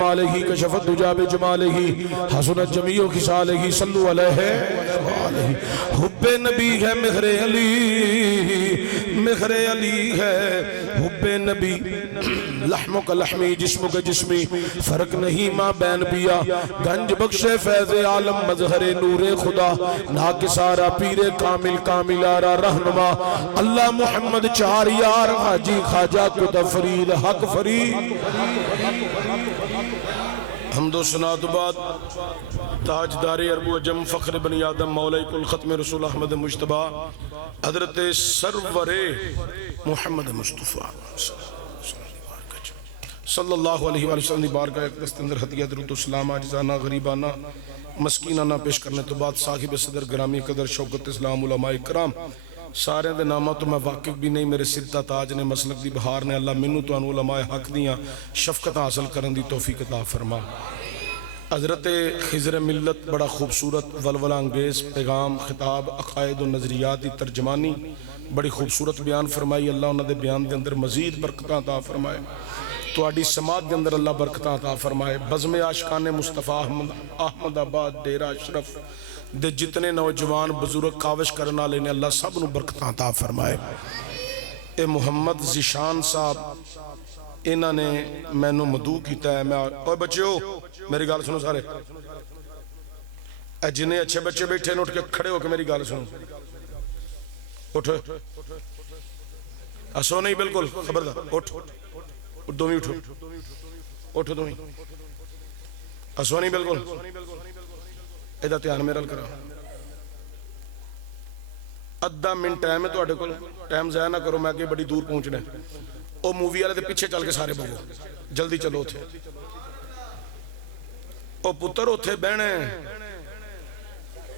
علیہ کشفت دجا بجمالہ حسنت جمیع خصالہ صلو علیہ حب نبی ہے مہر علی ہے حب نبی لحم کا لحمی جسم کا جسمی فرق نہیں ماں بین بیا گنج بخش فیض عالم مظہر نور خدا ناکسارا پیر کامل کامل آرا رہنما اللہ محمد چار یار حاجی خواجہ کتب فرید حق فرید حمد و سنات بعد تاجدار عرب و جم فخر بنی آدم مولی کل ختم رسول احمد مجتبہ حضرت سرور محمد مصطفیٰ صلی اللہ علیہ وآلہ وسلم دی بارگاہ اقدس اندر ہدیہ درود و سلام عاجزانہ غریبانہ مسکینانہ پیش کرنے تو بعد صاحب صدر گرامی قدر شوکت اسلام علماء کرام سارے دے نامہ تو میں واقف بھی نہیں میرے سرطہ تاج نے مسلک دی بہار نے اللہ منو تو انو علماء حق دیاں شفقت حاصل کرن دی توفیق عطا فرما حضرت خضر ملت بڑا خوبصورت ولولہ انگیز پیغام خطاب عقائد و نظریات دی ترجمانی بڑی خوبصورت بیان فرمائی اللہ انہوں دے بیان دے اندر مزید برکتاں عطا فرمائے تو آڈی سماعت دے اندر اللہ برکتاں عطا فرمائے بزم عاشقان مصطفیٰ احمد آباد ڈیرہ اشرف دے جتنے نوجوان بزرگ کاوش کرنا لینے اللہ سب نو برکتاں عطا فرمائے اے محمد زیشان صاحب انہاں نے میں نو مدعو کیتا ہے میں اوہ بچیو میری گال سنو سارے اے جنہیں اچھے بچے بیٹھے نوٹ کے کھڑے ہو کے میری گال سنو اٹھو اسو نہیں بالکل خبردار اٹھو دومی اٹھو اٹھو دومی اسو نہیں بالکل ایدہ تیان میرا کرا ادھا منٹ ٹائم ہے تو اٹھے کل ٹائم ضائع نہ کرو میں آگے بڑی دور پہنچنے او مووی والے دے پیچھے چل کے سارے بھگو جلدی چلو تھے او پتر اوتھے بہنے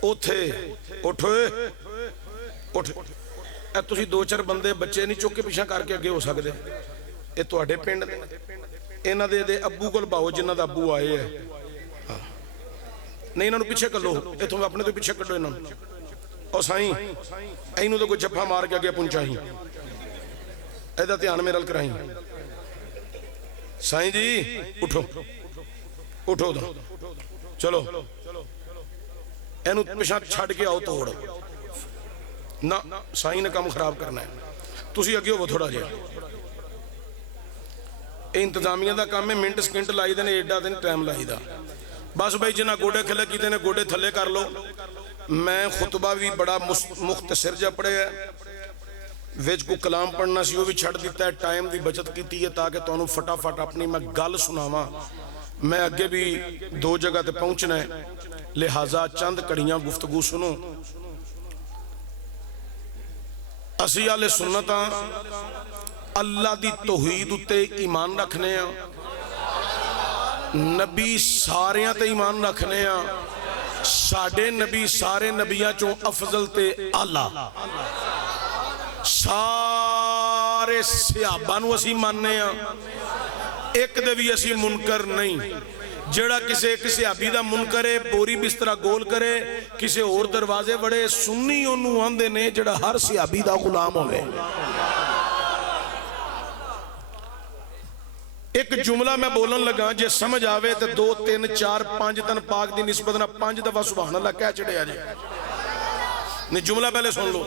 اوتھے اٹھوئے اٹھے اے تسی دو چار بندے بچے نہیں چوکے پیچھا کر کے آگے ہو سکتے اے تو اٹھے پینڈ اینا دے ابو کل باہو جنہ دا ابو آئے ہیں نہیں انہوں پیچھے کر لو اے تم اپنے تو پیچھے کر لو انہوں اور سائیں اینوں تو کوئی جھپا مار کے آگے پہنچائیں ایدہ تیان میرل کرائیں سائیں جی اٹھو اٹھو دو چلو اینوں پیچھا چھڑ کے آؤ توڑ نہ سائیں نے کام خراب کرنا ہے تسی آگے ہو تھوڑا جائے انتظامیہ دا کام میں منٹ سکنٹ لائی دے نے ایڈا دن ٹائم لائی دا بس بھائی جنہ گوڑے کھلے کی دینے گوڑے تھلے کر لو میں خطبہ بھی بڑا مختصر جا پڑے ہے ویج کو کلام پڑھنا سی وہ بھی چھڑ دیتا ہے ٹائم دی بچت کی ہے تاکہ تو انہوں فٹا فٹا اپنی میں گل سناواں میں آگے بھی دو جگہ تے پہنچنا ہے لہٰذا چند کڑیاں گفتگو سنو اسی آلے سنتا اللہ دی توحید تے ایمان رکھنے ہیں نبی ساریاں تے ایمان رکھنے ہیں ساڑھے نبی سارے نبیاں چوں افضل تے آلہ سارے صحابانو اسی ماننے ہیں ایک دے بھی اسی منکر نہیں جڑا کسے صحابی دا منکر ہے بوری بسترہ گول کرے کسے اور دروازے بڑے سنی انہوں آندے نے جڑا ہر صحابی دا غلام ہوئے ایک جملہ میں بولن لگا جے سمجھ آوے تے 2 3 4 5 تن پاک دی نسبت نہ 5 دفعہ سبحان اللہ کہہ چڑے آجے نہیں جملہ پہلے سن لو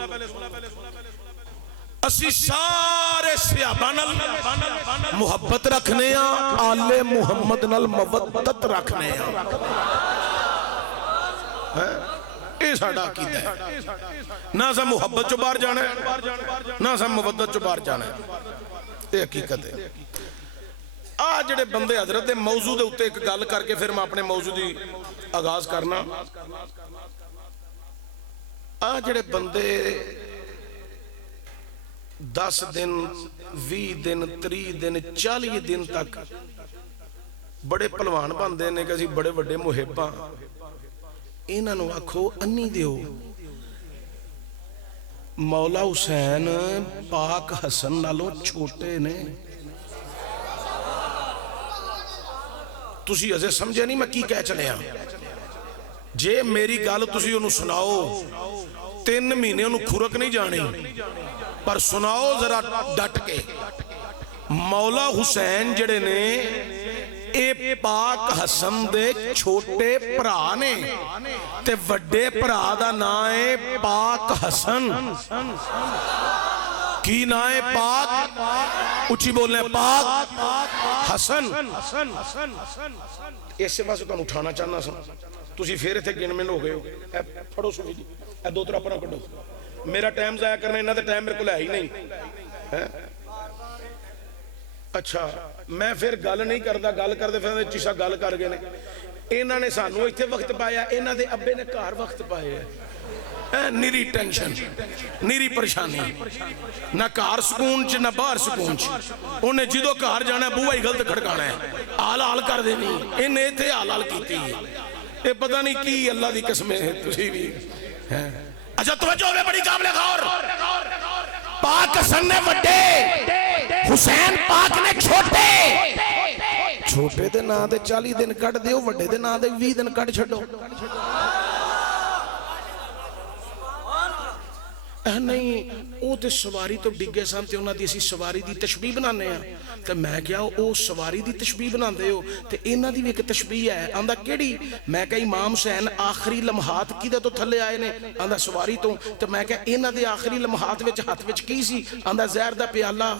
اسی سارے صحابان محبت رکھنے ہیں آل محمد نال مودت رکھنے ہیں اے ساڑھا عقیدہ ہے نہ سا محبت چو بار جانا ہے نہ سا مودت چو بار جانا ہے اے حقیقت ہے جڑے بندے حضرت موضوع دے اتے ایک گل کر کے پھر میں اپنے موضوع دی آغاز کرنا جڑے بندے 10 دن 20 دن 30 دن 40 دن تک بڑے پلوان بندے نے کہ بڑے بڑے محباں انہاں نو آکھو انی دیو مولا حسین پاک حسن نالوں چھوٹے نے تسی ازے سمجھے نہیں میں کی کہہ چلے ہیں جے میری گال تسی انہوں سناؤ 3 مہینے انہوں کھرک نہیں جانے پر سناؤ ذرا ڈٹ کے مولا حسین جڑے نے اے پاک حسن دے چھوٹے بھرا نے تے وڈے بھرا دا نام ہے پاک حسن. کی نام ہے؟ پاک. اچھی بولنے پاک حسن. اس سے واسطے تمہیں اٹھانا چاہنا سا تسی پھر اتنے گن من ہو گئے ہو. پڑھو سنی جی اے دو طرح اپنا کڈو. میرا ٹائم ضائع کرنا انہاں تے ٹائم میرے کو ہے ہی نہیں. اچھا میں پھر گل نہیں کردا, گل کردے پھر چیشا گل کر گئے نے. انہاں نے سانو ایتھے وقت پایا, انہاں دے ابے نے گھر وقت پائے. نیری ٹینشن, نیری پریشانی, نہ گھر سکون چ نہ باہر سکون چ. انہیں جدو گھر جانا بوہا ہی غلط کھڑکانا ہے, آل آل کر دینی. انہیں ایتھے آل آل کیتی ہے. یہ پتہ نہیں کی اللہ دی قسمیں ہے تسی بھی. اچھا توجہ ہوئے بڑی قابل غور. پاک حسن نے وڈے, حسین پاک نے چھوٹے. چھوٹے دے نا دے 40 دن کٹ دیو, وڈے دے نا دے 20 دن کٹ چھڑو. نہیں وہ تے سواری تو ڈگے سن تے انہاں دی اسی سواری دی تشبیہ بنانے ہیں. تے میں کیا او سواری دی تشبیہ بناندے ہو تے انہاں دی بھی ایک تشبیہ ہے. آندا کیڑی؟ میں کہا امام حسین آخری لمحات کیدے تو تھلے آئے نے؟ آندا سواری تو. تے میں کہا انہاں دے آخری لمحات وچ ہاتھ وچ کی سی؟ آندا زہر دا پیالہ.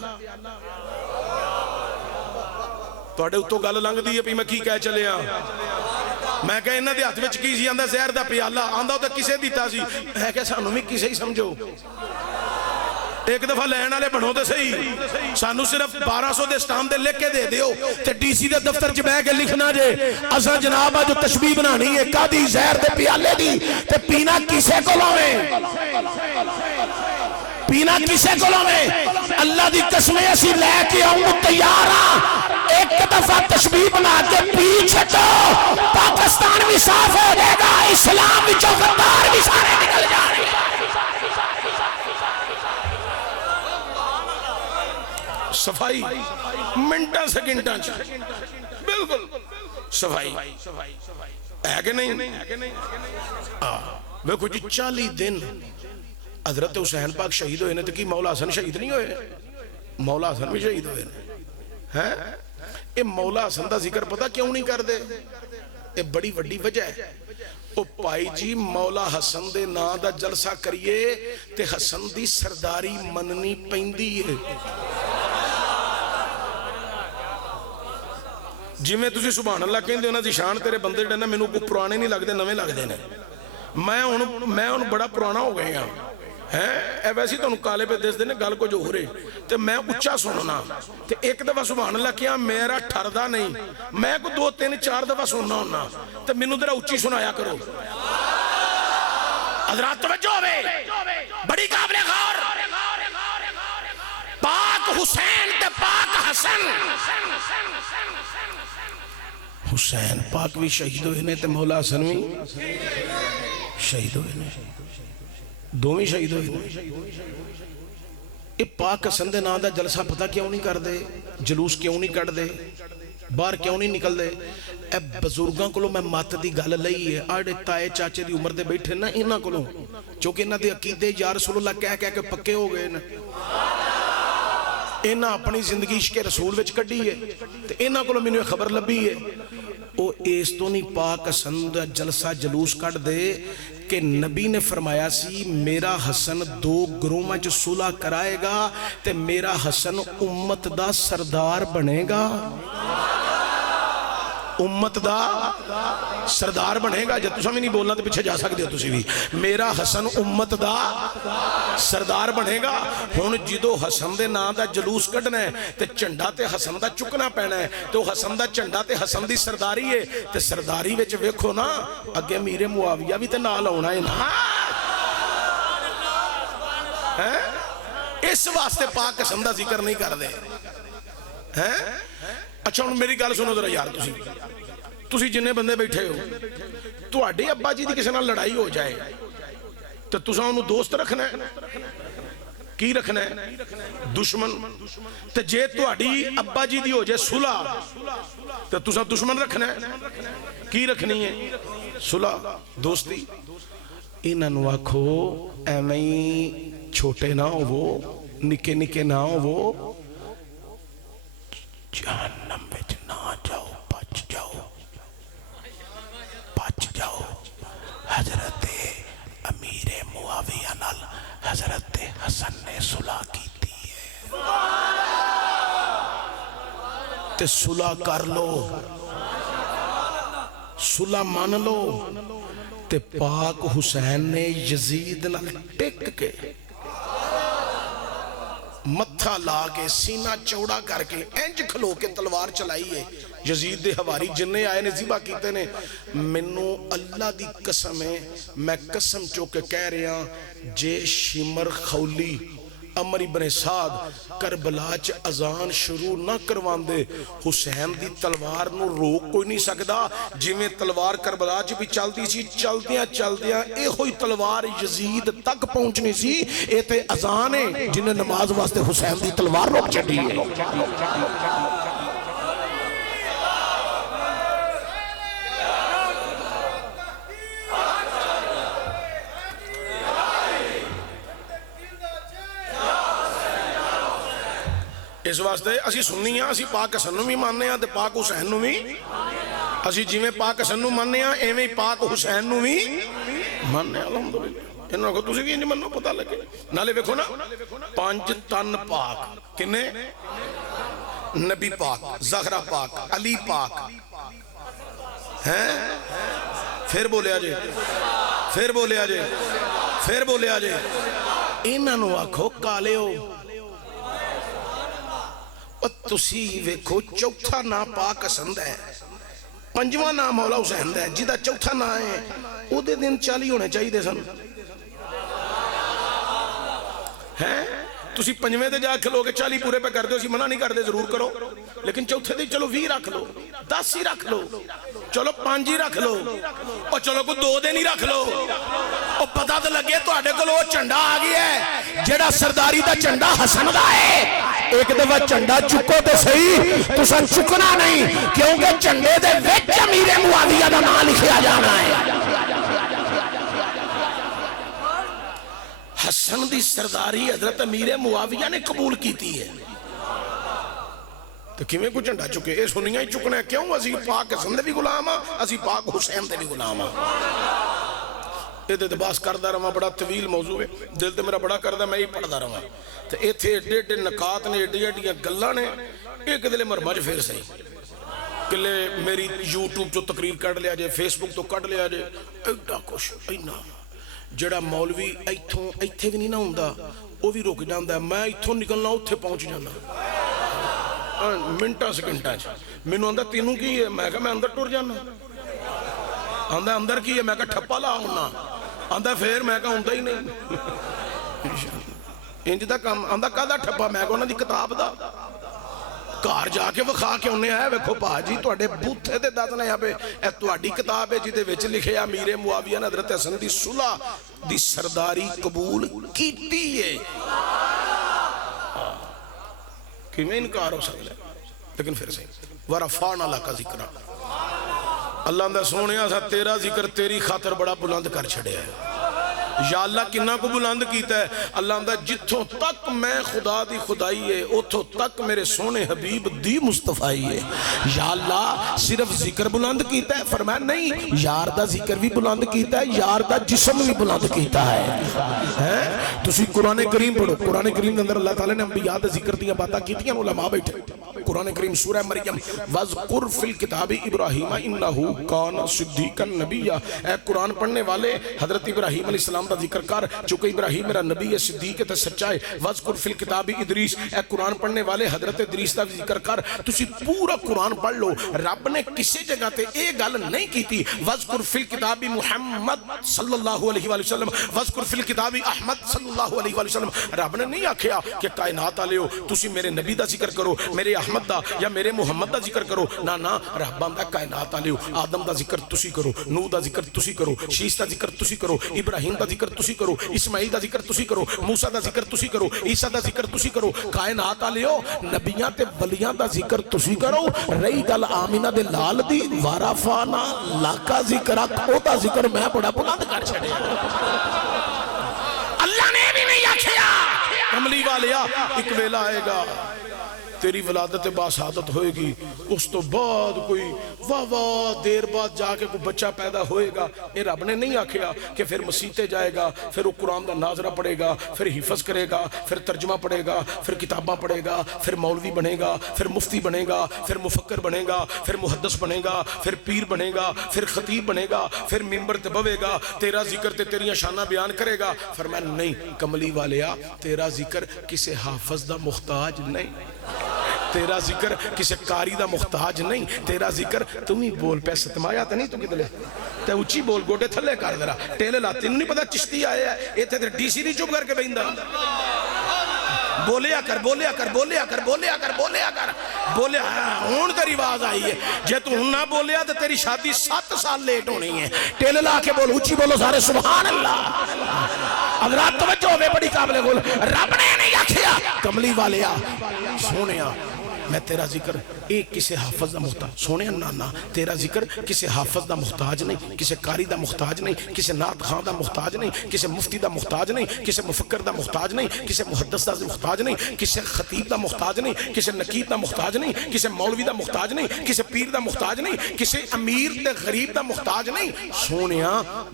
تواڈے اتوں گل لنگ دی ہے پئی میں کی کہہ چلیا. میں کہا انہاں دے ہاتھ وچ کی سی؟ آندا زہر دا پیالہ. آندا تے کسے دیتا سی؟ ہے کہ سانو بھی کسے ہی سمجھو. ایک دفعہ لین والے بنو تے صحیح, سانو صرف 1200 دے سٹام دے لکھ کے دے دیو تے ڈی سی دے دفتر چ بیٹھ کے لکھنا جے اساں جناب جو تشبیہ بنانی ہے کادی زہر دے پیالے دی تے پینا کسے کولوں ہے؟ پینا کسے کولوں ہے؟ اللہ دی قسمیں اسی لے کے آؤں تیار ہاں. ایک دفعہ تشبیہ بنا کے پی چھٹو, پاکستان بھی صاف ہو جائے گا, اسلام بھی غدار بھی سارے نکل جائیں گے. صفائی منٹاں سیکنڈاں چ بالکل صفائی ہے کہ نہیں؟ دیکھو جی 40 دن حضرت حسین پاک شہید ہوئے نے تو کی مولا حسن شہید نہیں ہوئے؟ مولا حسن بھی شہید ہوئے ہیں. اے مولا حسن دا ذکر پتہ کیوں نہیں کر دے؟ اے بڑی وڈی وجہ ہے. او پائی جی مولا حسن دے نا دا جلسہ کریے تے حسن دی سرداری مننی پیندی ہے. جی میں تسی سبحان اللہ کہندے ہونا دی شان تیرے بندے ڈنا میں نو کو پرانے نہیں لگ دے نویں لگ دے نے. میں ان بڑا پرانا ہو گئے ہیں. اے ویسی تو کالے پہ دس دینے گل کو جو ہو رہے تے میں اچھا سننا تے ایک دفعہ سبحان اللہ کیا میرا ٹھردا نہیں, میں کو 2 3 4 دفعہ سننا ہونا تے مینوں ذرا اچھی سنایا کرو. حضرات توجہ ہوئے بڑی قابل غور. پاک حسین تے پاک حسن. حسین پاک بھی شہید ہوئے نے تے مولا حسن بھی شہید ہوئے نے, دوویں شہید ہوئے نے. یہ پاک حسن دے نا دا جلسہ پتہ کیوں نہیں کر دے, جلوس کیوں نہیں کر دے, باہر کیوں نہیں نکل دے؟ اے بزرگاں کو میں مات دی گل لئی ہے. آڑے تائے چاچے دی عمر دے بیٹھے نا انہاں کو, چونکہ انہاں دے عقیدے یا رسول اللہ کہہ کہہ کے پکے ہو گئے نا. انہاں اپنی زندگی عشق رسول وچ کڈی ہے تے انہاں کو مینوں خبر لبھی ہے. او اس تو نہیں پاک حسن دا جلسہ جلوس کٹ دے کہ نبی نے فرمایا سی میرا حسن 2 گروہاں چ صلح کرائے گا تے میرا حسن امت دا سردار بنے گا. امت دا سردار بنے گا. جب تسا بھی نہیں بولنا تو پیچھے جا سکتے ہو تسی بھی. میرا حسن امت دا سردار بنے گا. ہن جدو حسن دے نام دا جلوس کڈنا ہے تے جھنڈا تے حسن دا چکنا پینا ہے. تو حسن دا جھنڈا تے حسن دی سرداری ہے تے سرداری وچ ویکھو نا اگے میرے معاویہ بھی تے نال آنا ہے نا. اس واسطے پاک حسن دا ذکر نہیں کر دے. اچھا ہن میری گل سنو ذرا یار. تسی جننے بندے بیٹھے ہو تواڈے ابا جی دی کسے نال لڑائی ہو جائے تے تساں اونوں دوست رکھنا ہے کی رکھنا ہے؟ دشمن. تے جے تواڈی ابا جی دی ہو جائے صلح تے تساں دشمن رکھنا ہے کی رکھنی ہے؟ صلح دوستی. انہاں نوں آکھو ایویں چھوٹے نہ ہوو, نکے نکے نہ ہوو, جہنم وچ نہ جاؤ, بچ تے صلح کر لو، صلح مان لو۔ تے پاک حسین نے یزید نال ٹک کے متھا لا کے سینہ چوڑا کر کے انج کھلو کے تلوار چلائی ہے۔ یزید دے حواری جننے آئے نے ذبح کیتے نے، منو اللہ دی قسم ہے، میں قسم چوکے کہہ رہا جے شمر خولی عمر ابن سعد کربلا چ اذان شروع نہ کروان دے، حسین دی تلوار نو روک کوئی نہیں سکدا۔ جی میں تلوار کربلا چ بھی چلتی سی، چلدیاں چلدیاں اے ہوئی تلوار یزید تک پہنچنی سی۔ اے تے اذان ہے جنہیں نماز واسطے حسین دی تلوار روک چڑی ہے۔ اس واسطے اسی سننی ہیں، اسی پاک حسن نو بھی ماننے ہیں تے پاک حسین نو بھی، اسی جویں پاک حسن نو ماننے ہیں ایویں پاک حسین نو بھی ماننے ہیں۔ الحمدللہ انہاں کو تسی کی نہیں منو پتہ لگے۔ نالے ویکھو نا 5 تن پاک کنے؟ نبی پاک، زہرا پاک، علی پاک ہیں، پھر بولیا جے، پھر بولیا جے، پھر بولیا جے۔ انہاں نو آکھو کالے ہو۔ تسی ویکھو چوتھا نام پاک حسن ہے، پنجواں نام مولا حسین ہے، جیدہ چوتھا نام ہے او دے دن 40 ہونے چاہیے دے سن ہیں۔ تسی پنجویں دے جا کھلو کہ 40 پورے پہ کر دے، اسی منع نہیں کر دے ضرور کرو، لیکن چوتھے دے چلو 20 رکھ لو، 10 ہی رکھ لو، چلو 5 ہی رکھ لو، اور چلو کو 2 دن ہی رکھ لو۔ اور پتہ تو لگے تو آڑے کو لو چنڈا آگئی ہے جیڑا سرداری دا چنڈا حسن دا ہے۔ ایک دفعہ چنڈا چکو تے صحیح، تو سن چکنا نہیں، کیونکہ چنڈے دے ویچ امیر معاویہ دا نام لکھیا جانا ہے۔ حسن دی سرداری حضرت امیر معاویہ نے قبول کیتی ہے، تو کیویں کو چنڈا چکے؟ اے سنیاں ہی چکنا ہے، کیوں؟ اسی پاک حسن دے بھی غلام ہاں، اسی پاک حسین دے بھی غلام ہاں۔ یہ تے باس کردہ رہا، بڑا طویل موضوع ہے، دل تے میرا بڑا کردہ، میں ہی پڑھدا رہا، تو اے تھے ایڈے ایڈے نکات نے، ایڈے ایڈے گلاں نے، ایک دلے مرمج پھر سہی کلے میری یوٹیوب جو تقریر کٹ لیا جائے، فیس بک تو کٹ لیا جائے، ایڈا کچھ اینا جڑا مولوی ایتھوں ایتھے بھی نہیں نہ ہوندا وہ بھی رک جاندا ہے، میں ایتھوں نکلنا اتھے پہنچ جانا منٹا سیکنڈاں چ۔ مینوں آندا تینوں کی ہے؟ میں کہا میں اندر ٹر جانا۔ آندا اندر کی ہے؟ میں کہا ٹھپا لا ہونا۔ آندا پھر میں کہا ہوندا ہی نہیں انج دا کام۔ آندا کادا ٹھپا؟ میں کہا انہاں دی کتاب دا، گھر جا کے وکھا کے انہیں آیا ویکھو پا جی تواڈے بوتھے تے دسنا ہے پہ اے تواڈی کتاب ہے جدے وچ لکھیا امیر معاویہ نے حضرت حسن دی صلح دی سرداری قبول کیتی ہے۔ کیویں انکار ہو سکتا ہے؟ لیکن پھر سے ورفعنا لک ذکرک، اللہ نے سونیا سا تیرا ذکر تیری خاطر بڑا بلند کر چھڑیا ہے۔ یا اللہ کنہ کو بلند کیتا ہے؟ اللہ نے جتھوں تک میں خدا دی خدائی ہے اتھوں تک میرے سونے حبیب دی مصطفیٰ ہے۔ یا اللہ صرف ذکر بلند کیتا ہے؟ فرمایا نہیں، یار دا ذکر بھی بلند کیتا ہے، یار دا جسم بھی بلند کیتا ہے۔ تسی قرآن کریم پڑھو، قرآن کریم کے اندر اللہ تعالیٰ نے انبیاء دے ذکر دیا باتاں کیتی ہیں، علماء بیٹھے۔ قرآن کریم سورہ مریم وَذْكُرْ فِي الْكِتَابِ إِبْرَاهِيمَ إِنَّهُ كَانَ صِدِّيقًا نَبِيًّا۔ اے قرآن پڑھنے والے حضرت ابراہیم علیہ السلام کا ذکر کر، چونکہ ابراہیم میرا نبی ہے، صدیق ہے، سچا ہے۔ وَذْكُرْ فِي الْكِتَابِ إِدْرِيسَ، اے قرآن پڑھنے والے حضرت ادریس کا ذکر کر۔ تسی پورا قرآن پڑھ لو، رب نے کسی جگہ تے اے گل نہیں کیتی وَذْكُرْ فِي الْكِتَابِ محمد صلی اللہ علیہ وآلہ وسلم، وَذْكُرْ فِي الْكِتَابِ احمد صلی اللہ علیہ وآلہ وسلم۔ رب نے نہیں آکھیا کہ کائنات والے ہو تسی میرے نبی دا ذکر کرو، میرے احمد دا یا میرے محمد دا ذکر کرو، نا نا، رب آندا کائنات والے ہو آدم دا ذکر تسی کرو، نوح دا ذکر تسی کرو، شیش دا ذکر تسی کرو، ابراہیم دا ذکر تسی کرو، اسماعیل دا ذکر تسی کرو، موسیٰ دا ذکر تسی کرو، عیسیٰ دا ذکر تسی کرو، کائنات والے ہو نبیاں تے ولیاں دا ذکر تسی کرو۔ رہی گل آمینہ دے لال دی، ورفعنا لک ذکرک، او دا ذکر میں بڑا بلند کر چھڑیا۔ اللہ نے بھی نہیں آکھیا کملی والیا ایک ویلا آئے گا تیری ولادت باسعادت ہوئے گی، اس تو بعد کوئی واہ دیر بعد جا کے کوئی بچہ پیدا ہوئے گا، یہ رب نے نہیں آکھیا کہ پھر مسیتے جائے گا، پھر وہ قرآن دا ناظرہ پڑھے گا، پھر حفظ کرے گا، پھر ترجمہ پڑھے گا، پھر کتاباں پڑھے گا، پھر مولوی بنے گا، پھر مفتی بنے گا، پھر مفکر بنے گا، پھر محدث بنے گا، پھر پیر بنے گا، پھر خطیب بنے گا، پھر ممبر تے بوے گا، تیرا ذکر تے تیریاں شانہ بیان کرے گا۔ فرمایا نہیں کملی والیا، تیرا ذکر کسے حافظ دا مختاج نہیں، تیرا ذکر کسے قاری دا محتاج نہیں، تیرا ذکر تم ہی بول پہ ستمایا تا نہیں تو کدلے تے اچھی بول گوٹے تھلے کر درہ ٹیلے لاتی نہیں پتا چشتی آئے ہے یہ تے ڈی سی نہیں چپ کر کے بیندہ بولیا کر بولیا کر بولیا کر بولیا کر بولیا کر بولیا ہون تیری آواز آئی ہے جے تو ہن نہ بولیا تو تیری شادی 7 سال لیٹ ہونی ہے ٹیلے لا کے بول اچھی بولو سارے سبحان اللہ حضرات توجہ ہوئے بڑی قابل گول رب نے نہیں آکھیا کملی والیا سونیا میں تیرا ذکر ایک کسے حافظ دا محتاج سونے نانا تیرا ذکر کسے حافظ دا محتاج نہیں کسے قاری دا محتاج نہیں کسے نعت خان دا محتاج نہیں کسے مفتی دا محتاج نہیں کسے مفکر دا محتاج نہیں کسے محدث دا محتاج نہیں کسے خطیب دا محتاج نہیں کسے نقیب دا محتاج نہیں کسے مولوی دا محتاج نہیں کسے پیر دا محتاج نہیں کسے امیر تے غریب دا محتاج نہیں سونیا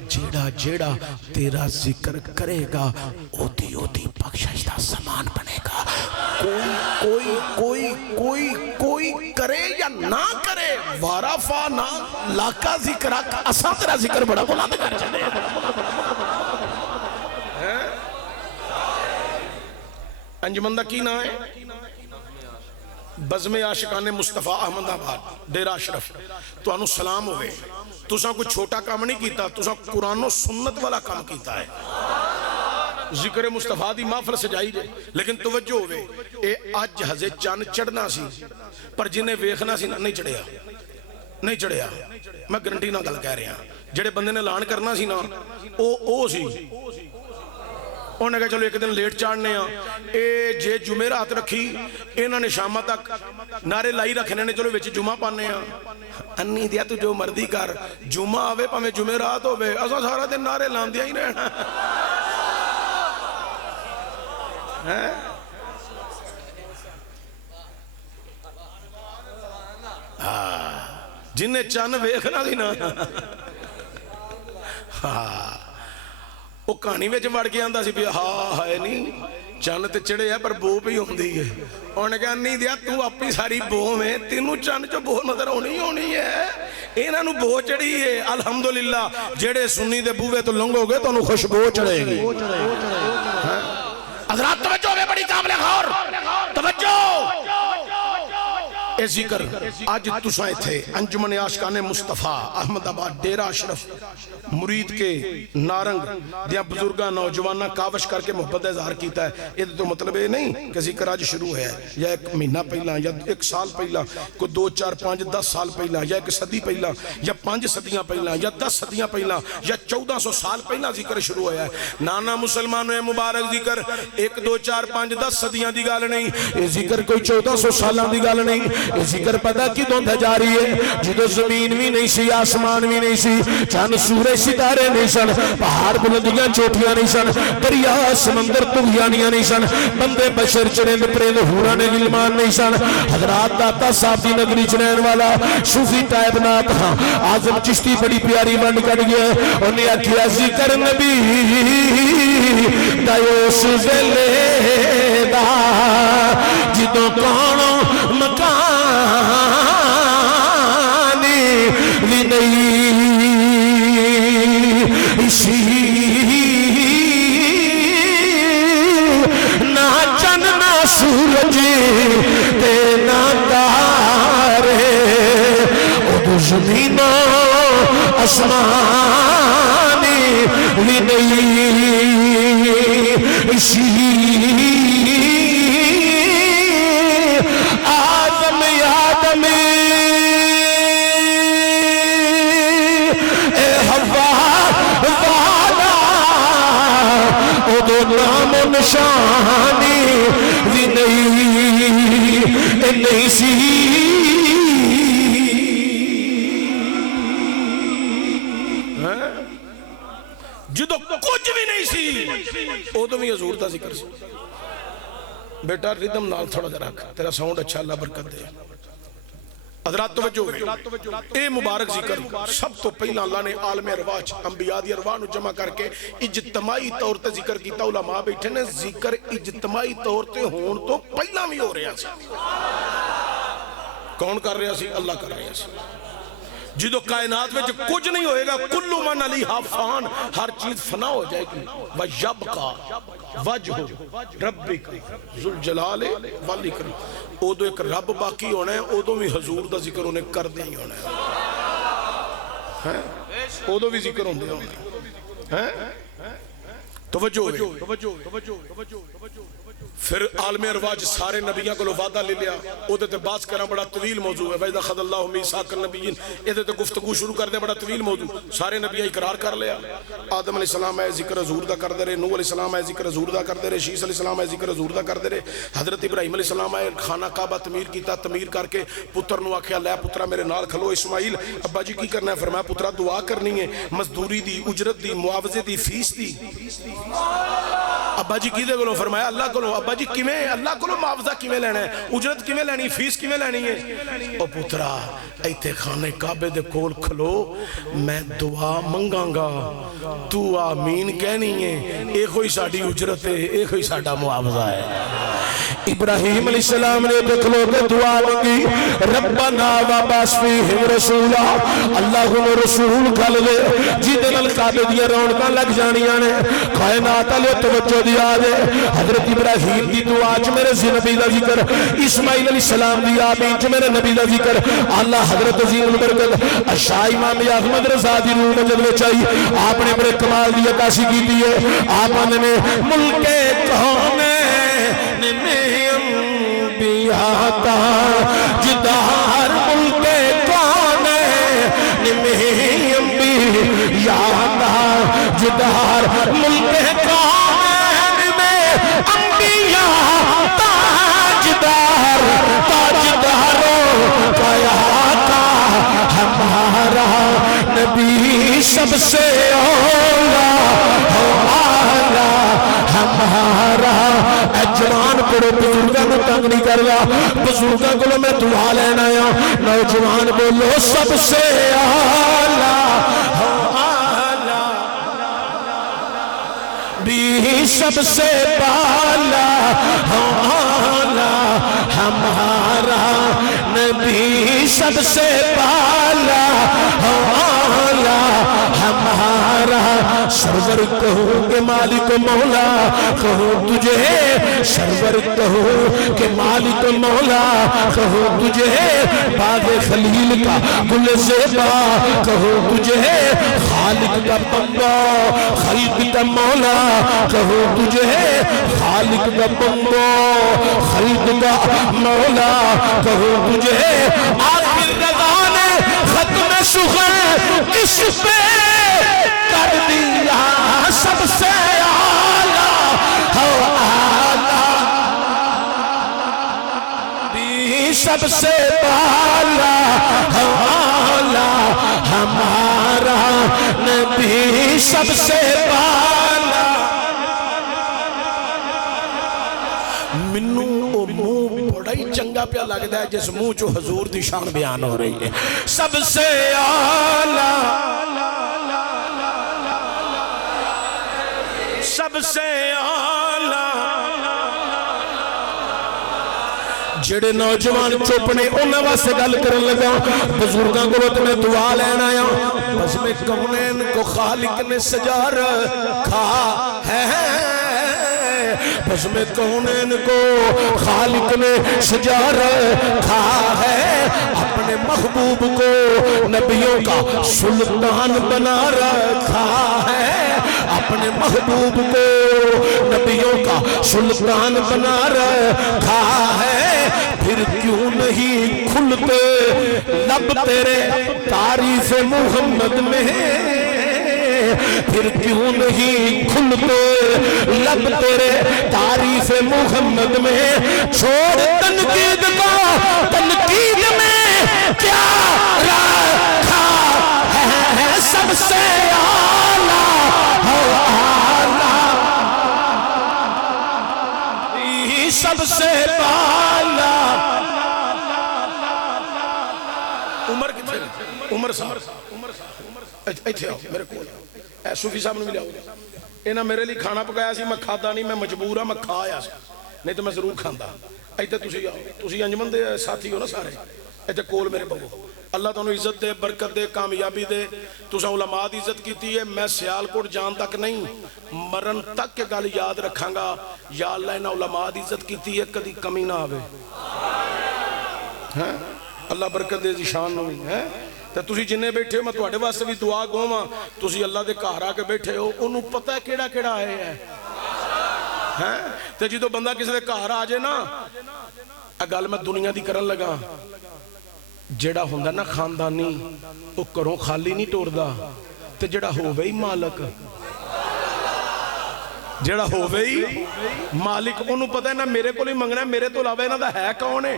جیڑا جیڑا تیرا ذکر کرے گا اوتی اوتی بخشش دا سامان بنے گا کوئی کوئی کوئی کوئی کوئی کرے یا نہ کرے وارا فا نہ لاکا ذکر اسا تیرا ذکر بڑا بلند کر چلے انجمندہ کی نہ ہے بزم عاشقان مصطفیٰ احمد آباد ڈیرہ اشرف تو انہوں سلام ہوئے تو ساں کوئی چھوٹا کام نہیں کیتا تو ساں قرآن و سنت والا کام کیتا ہے ذکر مصطفیٰ دی محفل سجائی جائے لیکن توجہ ہوئے اے آج ہزے چاند چڑھنا سی پر جنہیں ویخنا سی نہیں چڑھیا نہیں چڑھیا میں گرنٹی نہ گل کہہ رہا جڑے بندے نے لان کرنا سی نا او سی انہوں نے کہا چلو ایک دن لیٹ چاڑنے اے جے جمعرات رکھی انہوں نے شامہ تک نعرے لائی رکھنے نے چلو ویچے جمعہ پانے انی دیا تو جو مردی کر جمعہ آوے پا میں جمعرات ہوئے اسا سارا دن نعرے لان دیا ہی رہنا جنہیں چاند ویکھنا سی نا وہ کہانی میں وڑ کے آندا سی بھی ہاں ہے نہیں چاند تے چڑھے ہے پر بو پہ ہی ہوندی ہے انہوں نے کہا نہیں دیا تو اپنی ساری بو میں تینوں چاند جو بو نظر ہونی ہے انہاں نو بو چڑھی ہے الحمدللہ جڑے سنی دے بوے تو لنگو گے تو انہوں خوشبو چڑھے گی حضرات توجہ ہوئے بڑی قابل غور توجہ اے ذکر آج تسائے تھے انجمن عاشقان مصطفیٰ احمد آباد ڈیرہ اشرف مرید کے نارنگ دیا بزرگاں نوجوانہ کاوش کر کے محبت اظہار کیتا ہے یہ تو مطلب ہے نہیں کہ ذکر آج شروع ہے یا ایک مہینہ پہلا یا ایک سال پہلا کوئی 2 4 5 10 سال پہلا یا ایک صدی پہلا یا 5 صدیاں پہلا یا 10 صدیاں پہلا یا 1400 سال پہلا ذکر شروع ہوا ہے نانا مسلمانوں ہے مبارک ذکر 1 2 4 5 10 صدیاں دی گال نہیں یہ ذکر کوئی 1400 سالہ دی گال نہیں یہ ذکر پتا کی دون تھا جاری ہے جدو زمین بھی نہیں سی آسمان بھی نہیں سی چاند سورج ستارے نہیں سن پہاڑ بلندیاں چوٹیاں نہیں سن دریا سمندر تغیانیاں نہیں سن بندے بشر چرند پرند حورانے غلمان نہیں سن حضرات داتا صاحب دی نگری چنین والا صوفی ٹائب نات ہاں آزم چشتی بڑی پیاری ونڈ کر گیا انہیں اکیا ذکر نبی دایوس زلے دا جدو کونو مکانی بھی نہیں اسی نہ چند نہ سورج تے نہ تارے او زمین و آسمان بھی نہیں اسی آدم آدم اے حوا والا او دو نام و نشانی بھی نہیں سی جدو کچھ بھی نہیں سی او تو بھی حضور دا ذکر سی بیٹا ردم نال تھوڑا جا رکھ، تیرا ساؤنڈ اچھا، اللہ برکت دے۔ حضرات توجہ اے مبارک ذکر سب تو پہلا اللہ نے عالم ارواح انبیاء دی ارواح نو جمع کر کے اجتماعی طور تے ذکر کیتا۔ علماء بیٹھے نے ذکر اجتماعی طور تے ہون تو پہلا بھی ہو رہا سی۔ کون کر رہا سی؟ اللہ کر رہا سی۔ جدو کائنات میں کچھ نہیں ہوئے گا، کل من علیہا فان، ہر چیز فنا ہو جائے گی، وَيَبْقَى وَجْهُ رَبِّكَ ذُو الجلال والاکرام۔ ادو ایک رب باقی ہونا ہے، ادو بھی حضور دا ذکر انہیں کر دیں ہونا ہے، ادو بھی ذکر ہونا ہے۔ توجہ پھر عالم ارواح سارے نبیوں کو وعدہ لے لیا، ادھے تے بات کرنا بڑا طویل موضوع ہے۔ وَإِذَا أَخَذَ اللَّهُ مِيثَاقَ النَّبِيِّينَ، ادھے تے گفتگو شروع کر دے، بڑا طویل موضوع، سارے نبی اقرار کر لیا۔ آدم علیہ السلام ہے ذکر حضور دا کر دے رہے، نوح علیہ السلام ہے ذکر حضور دا کر دے رہے، شیس علیہ السلام ہے ذکر حضور دا کر دے رہے، حضرت ابراہیم علیہ السلام ہے خانہ کعبہ تعمیر کیتا، تعمیر کر کے پتر نو آکھیا لے پترا میرے نال کھلو۔ اسماعیل ابا جی کی کرنا ہے؟ فرمایا پترا دعا کرنی ہے، مزدوری دی، اجرت دی، معاوضے دی، فیس دی۔ ابا جی کی دے گلو؟ فرمایا اللہ کلو۔ ابا جی کیویں؟ اللہ کلو معاوضہ کیویں لینا ہے، اجرت کیویں لینی، فیس کیویں لینی ہے؟ او پترا ایتھے خانہ کعبے دے کول کھلو، میں دعا منگاں گا، تو آمین کہنی ہے، اے کوئی ساڈی اجرت ہے، اے کوئی ساڈا معاوضہ ہے۔ ابراہیم علیہ السلام نے دکھلو کے دعا لگی، ربنا واباس فیہم رسولا، اللہ نے رسول کھل دے جیدے نال کعبے دیا رونقاں لگ جانیاں نے۔ کائنات علیہ توجہ دیا دے، حضرت ابراہیم دی دعا چ میرے نبی دا ذکر، اسماعیل علیہ السلام دی آمین چ میرے نبی دا ذکر، اللہ حضرت عظیم البرکت اشاہ امام احمد رضا دی روح میں جلوے چاہیے۔ آپ نے بڑے کمال دی عکاسی کی دیئے، آپ نے ملک کونے میں انبیاء کا جدار، ملک کونے میں انبیاء کا جدار، ملک کونے میں انبیاء تاجدار، تاجداروں کا آقا ہمارا نبی سب سے اولا ہمارا، ہمارا جوان پڑھو، بزرگاں کو تنگ نہیں کر رہا، بزرگاں کو میں دعا لینا یا نوجوان بولو سب سے اولا ہمارا بھی سب سے بالا ہمارا، ہمارا نبی سب سے بالا ہمارا، ہمارا سرور کہوں کہ مالک مولا کہوں تجھے، سرور کہوں کہ مالک مولا کہوں تجھے، باغ خلیل کا گل زیبا کہوں تجھے، خالق کا بندہ خلق کا مولا کہوں تجھے، خالق کا بندہ خلق کا مولا کہوں تجھے۔ آخر رضا نے ختم سخن اس پہ کر دیا سب سے اعلیٰ ہو، اعلیٰ بھی سب سے بالا ہو، اعلیٰ ہمارا نبی سب سے بالا۔ منو او منہ بڑا ہی چنگا پیا لگتا ہے جس منہ جو حضور دی شان بیان ہو رہی ہے، سب سے اعلیٰ سب سے اعلیٰ۔ جڑے نوجوان چپ نے انہاں واسطے گل کرن لگا، بزرگاں کو میں دعا لینا آیا، بس میں کونین کو خالق نے سجا رکھا ہے، بس میں کونین کو خالق نے سجا رکھا ہے، اپنے محبوب کو نبیوں کا سلطان بنا رکھا ہے، اپنے محبوب کو نبیوں کا سلطان بنا رکھا ہے، پھر کیوں نہیں کھلتے لب تیرے تعریف محمد میں، پھر کیوں نہیں کھلتے لب تیرے تعریف محمد میں، چھوڑ تنقید کو تنقید میں کیا رکھا ہے، سب سے اعلیٰ ہو، اعلیٰ سب سے عمر صاحب ایتھے آؤ میرے کول اے صوفی صاحب نوں بھی لیاؤ انہاں میرے لیے کھانا پکایا سی میں کھادا نہیں میں مجبور ہاں میں کھا آیا سی نہیں تو میں ضرور کھاندا ایتھے تسی آؤ تسی انجمن دے ساتھی ہو نا سارے ایتھے کول میرے بہو اللہ تانوں عزت دے برکت دے کامیابی دے تساں علماء دی عزت کیتی ہے میں سیالکوٹ جان تک نہیں مرن تک کے گل یاد رکھاں گا یا اللہ انہاں علماء دی عزت کیتی ہے کدی کمی نہ آوے ہاں اللہ برکت دے شان نو ہے تے تسی جننے بیٹھے ہو میں تواڈے واسطے بھی دعا گواں تسی اللہ دے گھر آ کے بیٹھے ہو اونوں پتہ ہے کیڑا کیڑا آئے ہے ہیں تے جدوں بندہ کسی دے گھر آ جائے نا اے گل میں دنیا دی کرن لگا جڑا ہوندا نا خاندانی او گھروں خالی نہیں ٹوردا تے جڑا ہووے ہی مالک جڑا ہووے ہی مالک انہوں پتہ ہے نا میرے کو ہی منگنا ہے میرے تو علاوہ انہاں دا ہے کون ہے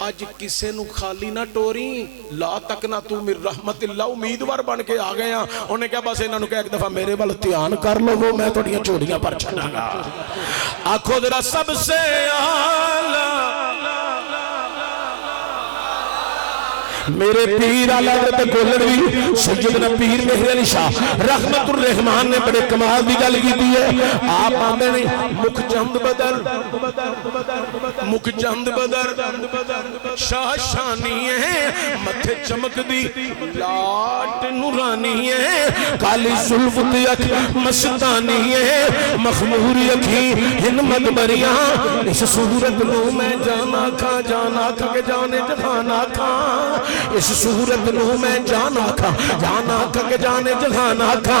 آج کسے نو خالی نہ ٹوری لا تک نہ تو من رحمت اللہ امیدوار بن کے آ گئے ہیں انہیں کہا بس انہوں نے کہا ایک دفعہ میرے وال دھیان کر لو وہ میں تھوڑیاں چوڑیاں پر چھڑا گا آنکھوں ذرا سب سے اعلیٰ میرے پیر آلہ حضرت گولڑوی سیدنا پیر مہر علی شاہ رحمت الرحمان نے بڑے کمال دی گل کی ہے آپ آندے نہیں مکھ چند بدر مکھ چند بدر شاہ شانی ہے متھے چمک دی لاٹ نورانی ہے کالی زلف دی اکھ مستانی ہے مخمور اکھی ہنمت بریاں اس صورت نو میں جانا کھا کہ جانے جہانا کھا اس صورت نو میں جانا کھا کہ جانے جہانا کھا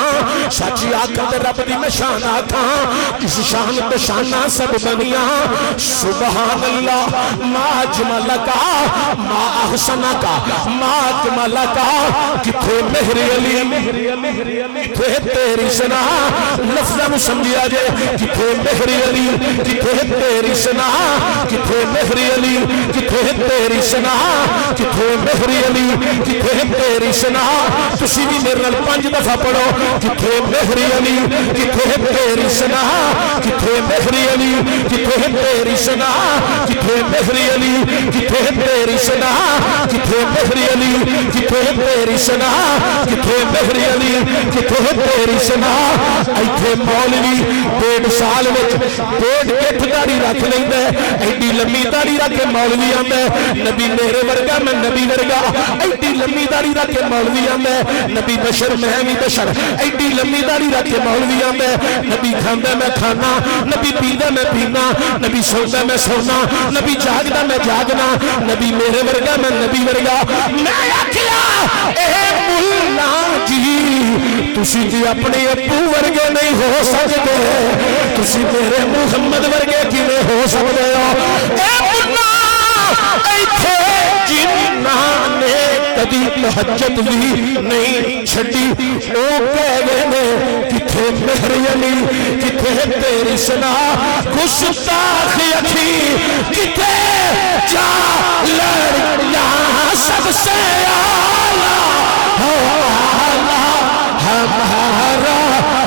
سچی آقا دے رب دی میں شانا کھا اس شان تے شانہ سب بنیاں سبحان اللہ ما اجمل کا ما احسن کا ما اکمل کا کتھے مہر علی کتھے تیری سنا لفظاں نو سمجھیا جے کتھے مہر علی کتھے تیری سنا کتھے مہر علی کتھے تیری سنا کتھے مہر علی کتھے تیری سنا تسی بھی میرے نال 5 دفعہ پڑھو کتھے مہر علی کتھے تیری سنا کتھے مہر علی کتھے تیری سنا کتھے مہر علی کتھے تیری سنا کتھے مہر علی کتھے تیری سنا کتھے مہر علی کتھے تیری سنا ایتھے مولوی 1.5 سال وچ 1.5 گٹھ داڑھی رکھ لیندا ہے ایڈی لمبی داڑھی رکھ کے مولوی آندا ہے نبی میرے ورگا میں نبی ورگا ایڈی لمبی داڑھی رکھ کے مولوی آندا ہے نبی بشر میں بھی بشر ایڈی لمبی داڑھی رکھ کے مولوی آندا ہے نبی کھاندا میں کھانا نبی پیندا میں پینا نبی سوندا میں سونا نبی جاگدا میں جاگنا نبی میرے ورگا میں نبی ورگا میں آکھیا اے مولا جی تسی جی اپنے ابو ورگے نہیں ہو سکتے تسی میرے محمد ورگے کیویں ہو سکتے ہو اے مولا ایتھے جنہاں نے کدی تہجد بھی نہیں چھڈی او کہہ گئے نے کتھے مہر علی کتھے تیری سنا گستاخ اکھی کتھے جا لڑیاں سب سے اعلیٰ ہمارا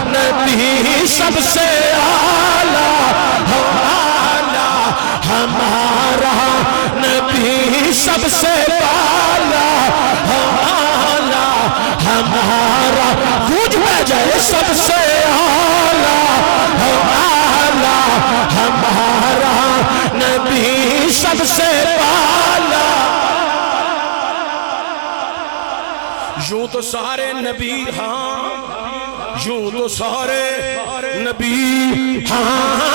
نبی سب سے اعلیٰ ہمارا نبی سب سے اعلیٰ ہمارا گونج میں جائے سب سے اعلیٰ ہمارا نبی سب سے اعلیٰ یوں تو سارے نبی ہاں یوں تو سارے نبی ہاں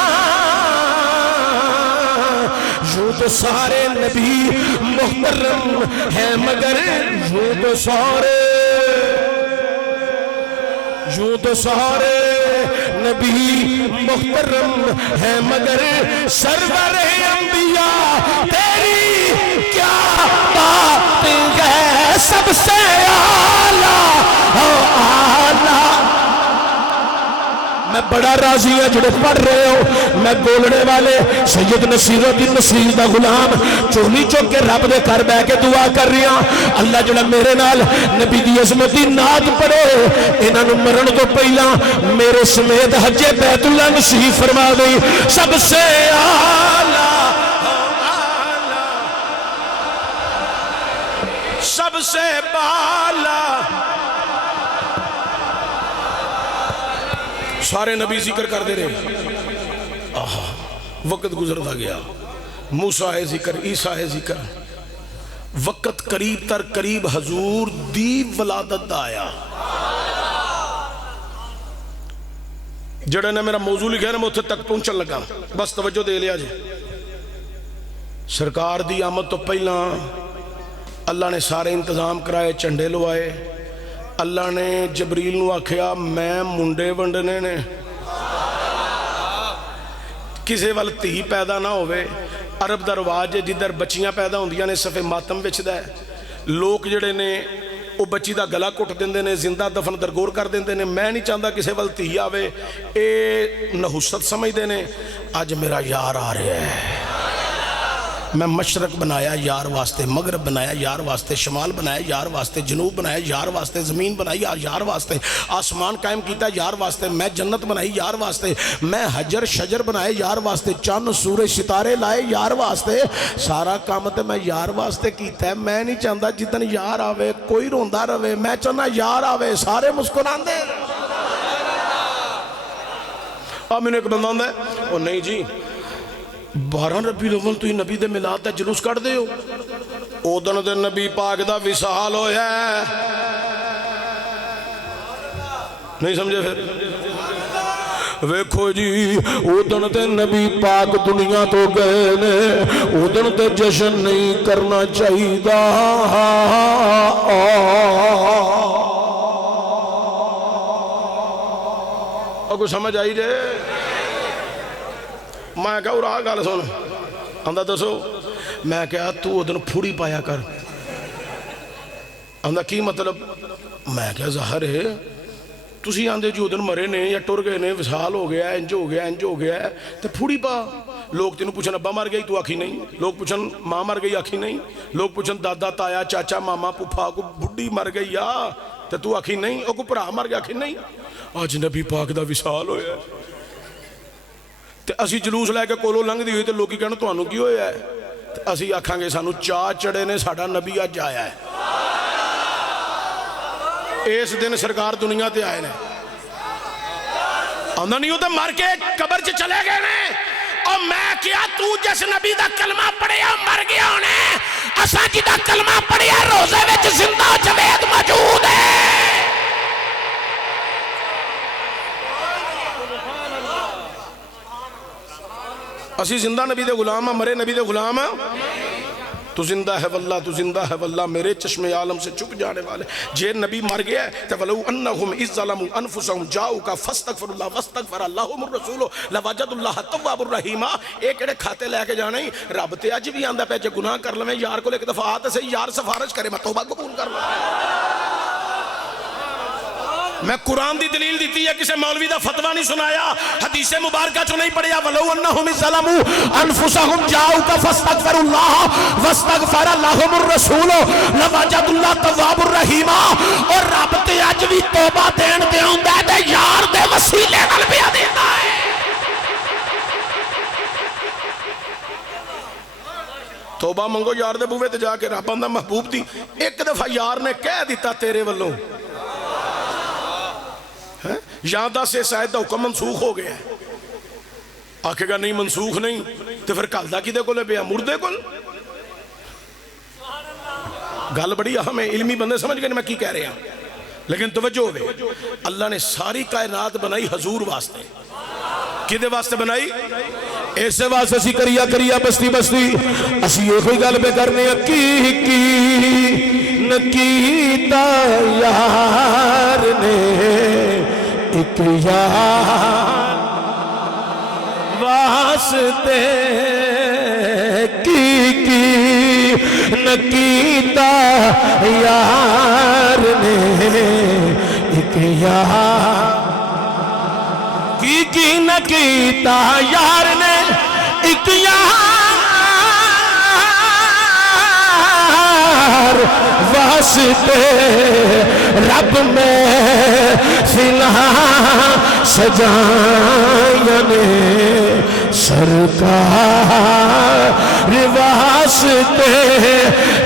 یوں تو سارے نبی محترم ہیں مگر یوں تو سارے نبی محترم ہیں مگر سرور انبیاء تیری کیا بات ہے سب سے اعلیٰ میں بڑا راضی ہوں جڑے پڑھ رہے ہو میں گولڑے والے سید نصیر الدین نصیر دا غلام چولی چوک کے رب دے گھر بیٹھ کے دعا کر رہی ہوں اللہ جڑا میرے نال نبی دی عظمت دی نعت پڑھے انہاں نوں مرن تو پہلا میرے سمیت حج بیت اللہ نصیب فرما دے سب سے اعلیٰ سب سے بالا. سارے نبی ذکر کر دے رہے. وقت گزرتا گیا. موسیٰ ہے ذکر, عیسیٰ ہے ذکر. وقت قریب تر قریب حضور دی ولادت دا آیا. جڑے نے میرا موضوع لکھا ہے میں اتھے تک پہنچن لگا. بس توجہ دے لیا جی. سرکار دی آمد تو پہلا اللہ نے سارے انتظام کرائے, جھنڈے لوائے. اللہ نے جبریل نو آکھیا میں منڈے ونڈنے نے, کسے وال تھی پیدا نہ ہوئے. عرب دا رواج ہے جدھر بچیاں پیدا ہوندیاں نے صفے ماتم وچدا ہے. لوگ جڑے نے وہ بچی دا گلا کٹ دیندے نے, زندہ دفن درگور کر دیندے نے. میں نہیں چاہتا کسے وال تھی آوے, اے نحوست سمجھ دے نے. آج میرا یار آ رہا ہے. میں مشرق بنایا یار واسطے, مغرب بنایا یار واسطے, شمال بنایا یار واسطے, جنوب بنایا یار واسطے, زمین بنائی یار واسطے, آسمان قائم کیتا یار واسطے, میں جنت بنائی یار واسطے, میں حجر شجر بنائے یار واسطے, چاند سورج ستارے لائے یار واسطے. سارا کام تے میں یار واسطے کیتا ہے. میں نہیں چاہتا جتن یار آوے کوئی روندا رہے, میں چاہنا یار آوے سارے مسکران دے. اب میں نے ایک بندہ ہوں ہے وہ نہیں جی 12 ربیع الاول تو ہی نبی دے میلاد دا جلوس کر دے ہو. او دن دے نبی پاک دا وصال ہویا ہے. نہیں سمجھے پھر ویکھو جی او دن تے نبی پاک دنیا تو گئے نے, او دن تے جشن نہیں کرنا چاہیے دا. اگو سمجھ آئی جے. میں کہا رہا گل سن. آندا دسو. میں کہا تو ادھر پھوڑی پایا کر. آندا کی مطلب؟ میں کہا ظاہر ہے تسی آندے جو ادھر مرے نے یا ٹر گئے نے, وصال ہو گیا ہے, انج ہو گیا انج ہو گیا ہے, تو پھوڑی پا. لوگ تینوں پوچھن ابا مر گئی تو آکھی نہیں, لوگ پوچھن ماں مر گئی آکھی نہیں, لوگ پوچھن دادا تایا چاچا ماما پھپھا کو بڈھی مر گئی یا تو آکھی نہیں, او کو بھرا مر گیا آکھی نہیں. آج نبی پاک دا وصال ہویا ہے تے اسی جلوس لے کے کولو لنگ دی ہوئی تے لوگی کہنا تانوں کی ہویا ہے, تے اسی آکھاں گے سانو چاہ چڑے نے ساڈا نبی اج آیا ہے. اس دن سرکار دنیا تے آئے نے. آندا نہیں ہوتا مر کے قبر چ چلے گئے نے. اور میں کیا تو جس نبی دا کلمہ پڑھیا مر گیا ہونے, اساں جدا کلمہ پڑھیا روزے وچ زندہ جوید موجود ہے. اسی زندہ نبی دے غلام ہیں, مرے نبی دے غلام ہیں. تو زندہ ہے واللہ, تو زندہ ہے واللہ, میرے چشم عالم سے چھپ جانے والے. جے نبی مر گیا ہے تو وَلَوْ أَنَّهُمْ إِذْ ظَلَمُوا أَنفُسَهُمْ جَاءُوكَ فَاسْتَغْفِرُوا اللَّهَ وَاسْتَغْفَرَ لَهُمُ الرَّسُولُ لَوَجَدُوا اللَّهَ تَوَّابًا رَحِيمًا. ایک ایڑے کھاتے لے کے جانا ہی رب تے اج بھی آندا پے جے گناہ کر لویں یار کو ایک دفعہ آتے سے یار سفارش کرے میں توبہ قبول کر لوں. میں قرآن دی دلیل دیتی ہے, کسے مولوی دا فتوہ نہیں سنایا, حدیث مبارکہ چو نہیں پڑھیا. وَلَوْ أَنَّهُمْ إِذْ ظَلَمُوا أَنفُسَهُمْ جَاءُوكَ فَاسْتَغْفِرُوا اللَّهَ وَاسْتَغْفَرَ لَهُمُ الرَّسُولُ لَوَجَدُوا اللَّهَ تَوَّابًا رَحِيمًا. اور رب تے اج بھی توبہ دین دے ہوندا ہے تے یار دے وسیلے نال بھی دیندا ہے. توبہ منگو یار دے بوے تے جا کے رب آندا محبوب دی ایک دفعہ یار نے کہہ دیتا تیرے والوں یادہ سے شاید حکم منسوخ ہو گیا ہے. آکھے گا نہیں منسوخ نہیں تو پھر کل دا کی دے کو لے پیا مردے کو. گل بڑی اہم ہے, علمی بندے سمجھ گئے میں کی کہہ رہے ہیں. لیکن توجہ ہوئے اللہ نے ساری کائنات بنائی حضور واسطے. کدے واسطے بنائی؟ ایسے واسطے سی کریا بستی اسی یہ کوئی گل پہ کرنے کی نکیتا یار نے ایک یار واسطے کی نکیتا یار نے ایک یار کی نکیتا یار نے ایک یار واسطے رب میں سلا سجایا نے سرکار واسطے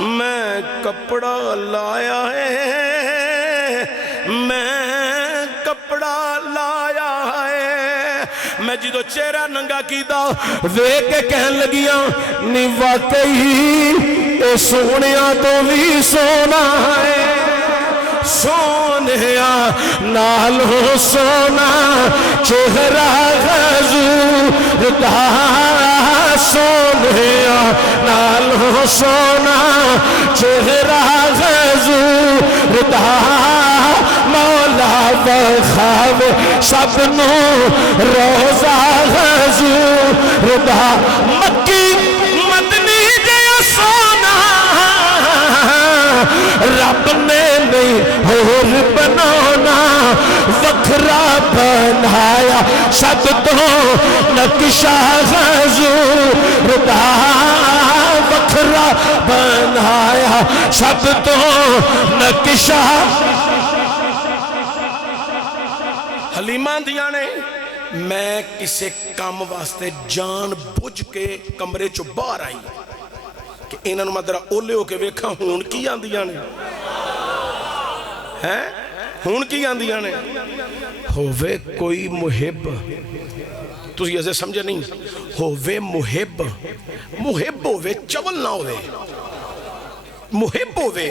میں کپڑا لایا ہے، میں کپڑا لایا ہے، میں جدو چہرہ ننگا کیتا ویکھ کے کہن لگیاں نی واقعی اے سونیاں تو بھی سونا ہے، سونیا نالو سونا چہرہ حضور دا، سونیا نالو سونا چہرہ حضور دا، مولا بخاوے سب نو روزہ حضور دا، مکی مدنی جیا سونا رب نے نہیں اور بنانا، وکھرا بنایا سب تو نقشہ حضور دا، وکھرا بنایا سب تو نقشہ۔ حلیمہ دیاں نے میں کسے کام واسطے جان بجھ کے کمرے چو باہر آئی کہ انہاں نوں میں ذرا اولے ہو کے ویکھاں ہون کی آندیاں نے، ہیں ہون کی آندیاں نے، ہووے کوئی محب، تسی ایسے سمجھے نہیں، ہووے محب، محب ہووے چول نہ ہووے، محب ہووے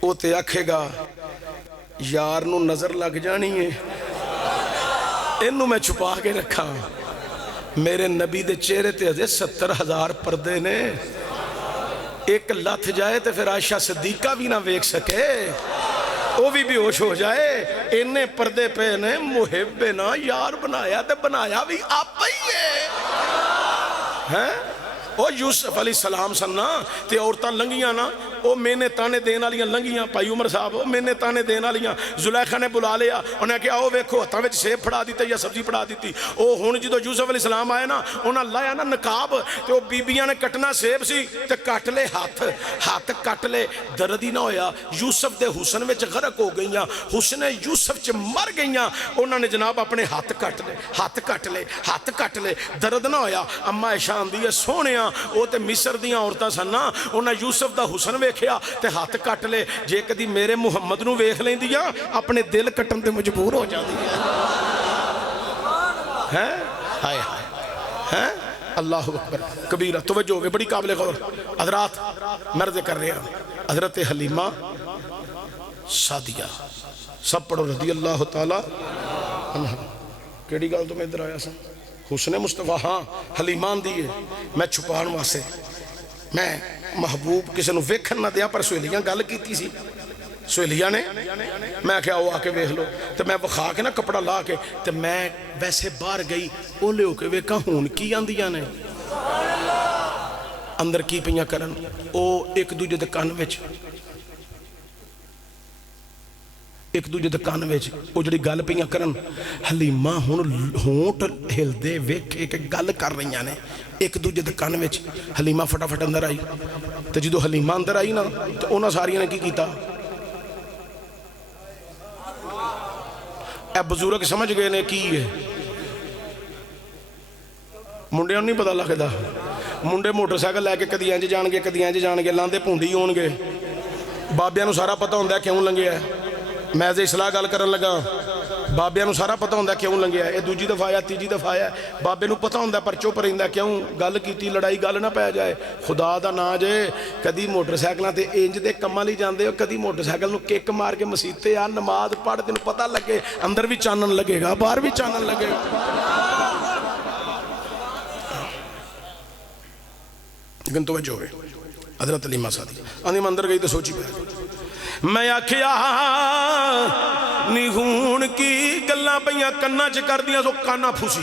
او تے آکھے گا یار نو نظر لگ جانی ہے، انہوں میں چھپا کے رکھا، میرے نبی دے چہرے تے ہزے 70,000 پردے نے، ایک لتھ جائے تے پھر عائشہ صدیقہ بھی نہ ویکھ سکے، وہ بھی ہوش ہو جائے، انہیں پردے پہ نے محب نا یار بنایا تے بنایا بھی آپ ہی ہے، او یوسف علیہ السلام سننا تے عورتاں لنگیاں نا، او میں نے تانے دینا لیاں لنگیاں، پائی عمر صاحب او میں نے تانے دینا لیاں، زلیخہ نے بلا لیا، انہیں کہا او ویکھو ہتھاں وچ سیب پھڑا دیتے یا سبزی پھڑا دیتی، او ہن جدو یوسف علیہ السلام آئے نا انہاں لایا نا نقاب تے او بیبیاں نے کٹنا سیب سی تے کٹ لے ہاتھ کٹ لے، درد ہی نہ ہویا، یوسف دے حسن وچ غرق ہو گئیاں، حسن یوسف چ مر گئیاں، انہاں نے جناب اپنے ہاتھ کٹ لے، درد نہ ہویا، اما عائشہ آندی ہے سونیاں او تے مصر دیاں عورتاں سننا، انہاں یوسف دا حسن ویکھیا تے ہاتھ کٹ لے، جے کدی میرے محمد نو ویکھ لیندیاں اپنے دل کٹن تے مجبور ہو جاندی ہے، ہائے ہائے، اللہ اکبر کبیرہ، توجہ ہوگی بڑی قابل غور، حضرات مرد کر رہے ہیں، حضرت حلیمہ سعدیہ، سب پڑھو رضی اللہ تعالی عنہ، کیڑی گال تو میں ادھر آیا سا، حسن مصطفیٰ، ہاں حلیمان دیئے، میں چھپان واسے، میں محبوب کسی نو ویکھن نہ دیا پر سہیلیاں گل کیتی سی، سہیلیاں نے میں کہا وہ آکے ویکھ لو، تو میں وکھا کے نا کپڑا لا کے، تو میں ویسے باہر گئی، اولے ہو کے ویکھاں ہون کی آندیاں نے، اندر کی پئیاں کرن، او ایک دوجے دے کان وچ، ایک دوجے دے کان وچ او جڑی گل پئیاں کرن، حلیمہ ہن ہونٹ ہل دے ویکھے کہ گل کر رہیاں نے، ایک دوجے دے کان وچ، حلیمہ فٹافٹ اندر آئی، تے جدو حلیمہ اندر آئی نا تو انہاں ساریاں نے کی کیتا، اے بزرگ سمجھ گئے نے کی ہے، منڈے نہیں پتہ لگدا، منڈے موٹر سائیکل لے کے کدی انج جان گے لاندے پونڈی ہون گے، بابیاں نو سارا پتہ ہوندا ہے کیوں لنگیا ہے، میں سے اصلاح گل کرن لگا، بابیاں نو سارا پتہ ہوندا ہے کیوں لنگیا ہے، اے دوجی دفعہ آیا تیجی دفعہ آیا، بابے نو پتہ ہوندا ہے پر چپ رہندا کیوں گل کیتی لڑائی گل نہ پے جائے، خدا دا نا جے، کدی موٹر سائیکلاں تے انج دے کماں لئی جاندے ہو، کدی موٹر سائیکل نو کک مار کے مسجد تے آ نماز پڑھ تینوں پتہ لگے، اندر بھی چانن لگے گا باہر بھی چانن لگے گا، لیکن توجہ ہوئے حضرت حلیمہ سعدیہ آندھی میں اندر گئی تو سوچی پہ میں آکھیا نی ہون کی گلاں پئیاں کناں چ کر دیاں سو کانا پھوسی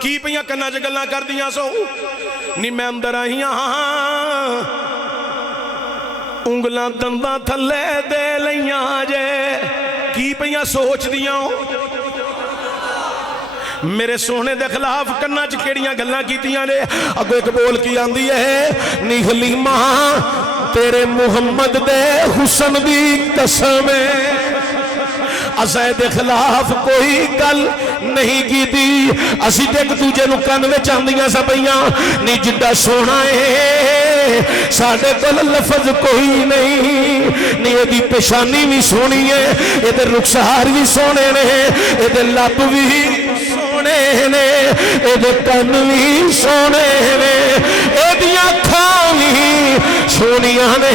کی پئیاں کناں چ گلاں کر دیاں سو نی میں اندر آئیاں انگلاں دنداں تھلے دے لیاں جے کی پئیاں سوچ دیاں میرے سونے دے خلاف کناں چ کیڑیاں گلاں کیتیاں نے اگو ایک بول کی آندی ہے نی حلیمہ تیرے محمد دے حسن دی قسم ہے اسے دے خلاف کوئی گل نہیں کی دی اسی تے ایک دوجے نو کن وچ آندیاں سا پئیاں نی جڈا سونا ہے ساڈے کول لفظ کوئی نہیں نی دی پیشانی بھی سونی ہے اے دے رخسار بھی سونے نے اے دے لب بھی سونے نے اے دے کن بھی سونے نے اے دی اکھاں بھی سونیاں نے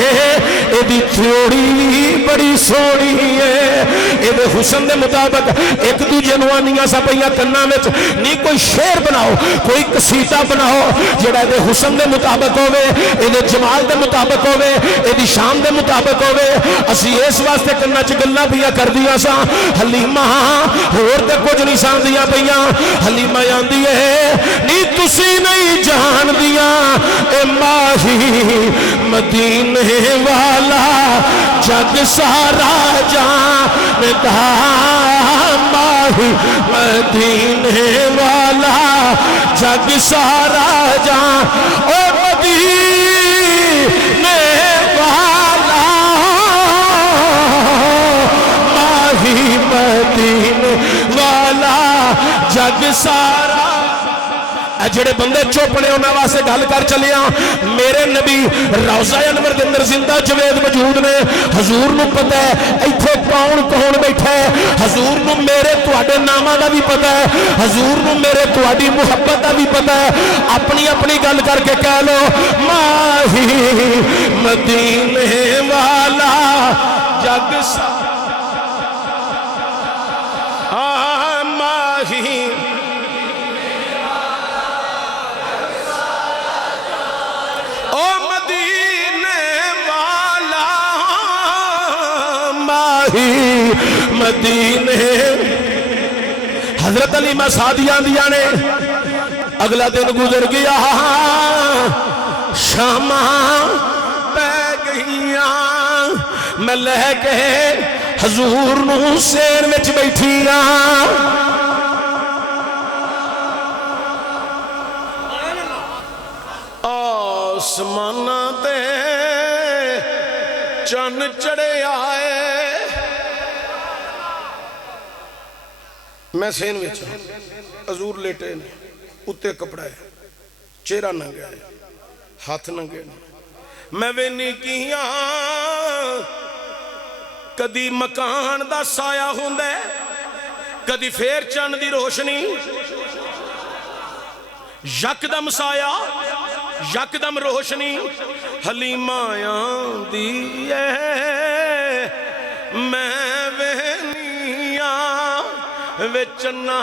اے دی تھوڑی بھی بڑی سونی ہے اے دے حسن دے مطابق ایک دوجے نوں آنیاں سا پئیاں کناں وچ نہیں کوئی شعر بناؤ کوئی قصیدہ بناؤ جڑا اے دے حسن دے مطابق ہوے اے دے جمال دے مطابق ہوے اے دی شان دے مطابق ہوے اسی اس واسطے کناں چ گلاں پیاں کردیاں سا حلیمہ ہور تے کچھ نہیں ساندیاں پئیاں حلیمہ آندی ہے نہیں تسی نہیں جان دیاں اے ماہی مدینے والا جگ سارا جاندا ماہی مدینے والا جگ سارا جان او مدینے والا ماہی مدینے والا جگ سارا جڑے بندے چپ نے انہاں واسطے گل کر چلیا میرے نبی روضہ انور دے اندر زندہ جوید موجود نے حضور نو پتہ ہے ایتھے کون کون بیٹھا ہے حضور نو میرے تواڈے ناماں دا بھی پتہ ہے حضور نو میرے تواڈی محبت دا بھی پتہ ہے اپنی اپنی گل کر کے کہہ لو ماہی مدینے والا جگ ماہی مدینے حضرت علیمہ سعدیہ دیا نے اگلا دن گزر گیا شاماں پہ گئیاں میں لے کے حضور نو سین وچ بیٹھیاں آسمانہ تے چن چڑے آئے میں سین وچ حضور لیٹے نے اتے کپڑا ہے چہرہ ننگا ہے ہاتھ ننگے نے میں وینی کیاں کدی مکان دا سایہ ہوندا ہے کدی پھر چند دی روشنی یکدم سایہ یکدم روشنی حلیمہ آندی ہے میں وینیاں وچنا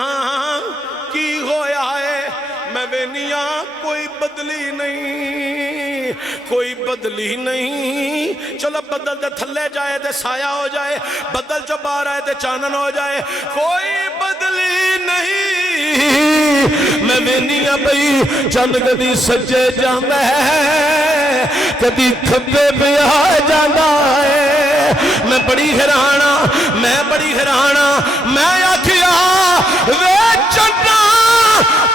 کی ہویا ہے میں وینیاں کوئی بدلی نہیں کوئی بدلی نہیں چلو بدل دے تھلے جائے دے سایہ ہو جائے بدل جو باہر آئے دے چانن ہو جائے کوئی بدلی نہیں میں وینیاں بھئی چند کدی سجے جاندہ ہے کدی کھبے پہ آ جاندہ ہے میں بڑی حیرانہ میں آکھیا وے چنا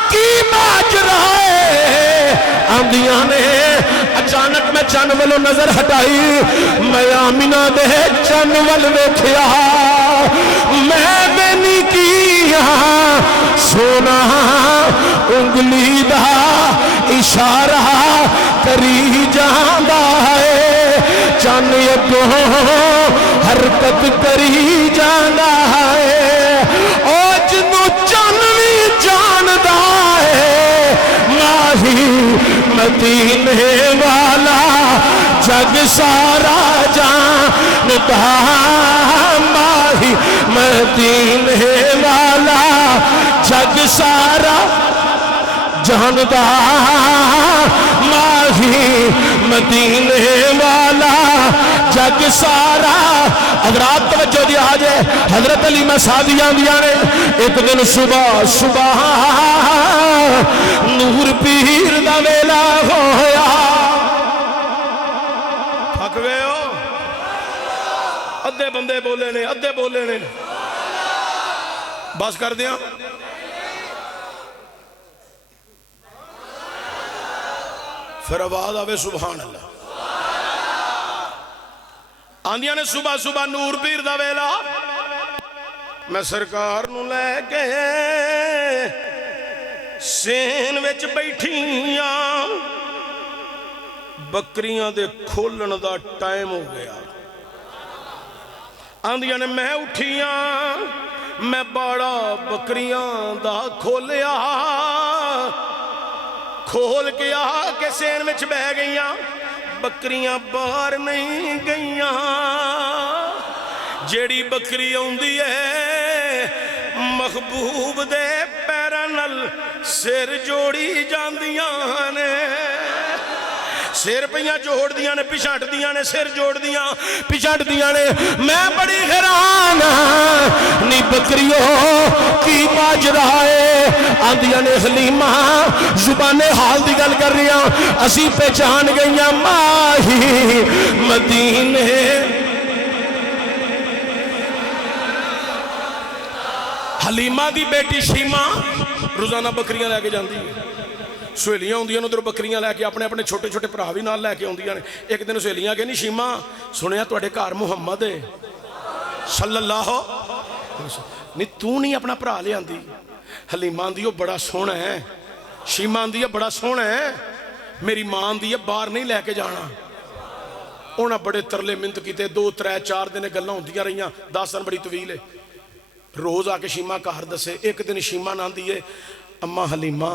کی ماجرا ہے آندیاں نے اچانک میں چن والوں نظر ہٹائی میں آمینہ دے چن وال ویکھیا میں بینی کیا سونا انگلی دا اشارہ کری جاندہ ہے چن اگوں حرکت کری جاندہ ہے او جنو چن بھی جاندہ ہے ماہی مدینے والا جگ سارا جاندہ ماہی مدینے والا جگ سارا جاندہ ماہی مدینے والا جگ سارا حضرات توجہ دیا جائے حضرت علیمہ سعدیہ دیا نے ایک دن صبح نور پیر دا ویلا ہویا تھک گئے ہو ادھے بندے بولے نے بس کر دیا پھر آواز آوے سبحان اللہ آندیاں نے صبح نور پیر دا ویلا میں سرکار نو لے کے سین وچ بیٹھیاں بکریاں دے کھولن دا ٹائم ہو گیا آندیاں نے میں اٹھیاں میں باڑا بکریاں دا کھولیا کھول کے آ کے سین وچ بہ گئیاں بکریاں باہر نہیں گئیاں جیڑی بکری ہوندی ہے محبوب دے پیراں نال سر جوڑی جاندیاں نے سر پیاں جوڑ دیاں نے پچھاٹ دیاں نے سر جوڑ دیاں پچھاٹ دیاں نے میں بڑی حیران نی بکریوں کی ماجرا ہے آندیاں نے حلیمہ زبان حال دی گل کر رہی ہیں اسی پہچان گئیاں ماہی مدینے حلیمہ دی بیٹی شیمہ روزانہ بکریاں لے کے جاندی ہے سہیلیاں ہوندیاں ادھر بکریاں لے کے اپنے اپنے چھوٹے چھوٹے بھرا بھی نال لے کے آندیاں نے ایک دن سہیلیاں کہ نہیں شیمہ سنیا تواڈے گھر محمد ہے صلی اللہ نہیں تو نہیں اپنا بھرا لے آندی حلیمہ آندی وہ بڑا سونا ہے شیمہ آندی ہے بڑا سونا ہے میری ماں آندی ہے باہر نہیں لے کے جانا انہاں بڑے ترلے منت کیتے 2 3 4 دن گلاں ہوندیاں رہیاں 10 دن بڑی طویل ہے روز آ کے شیمہ گھر دسے ایک دن شیمہ نہ آندی ہے اما حلیمہ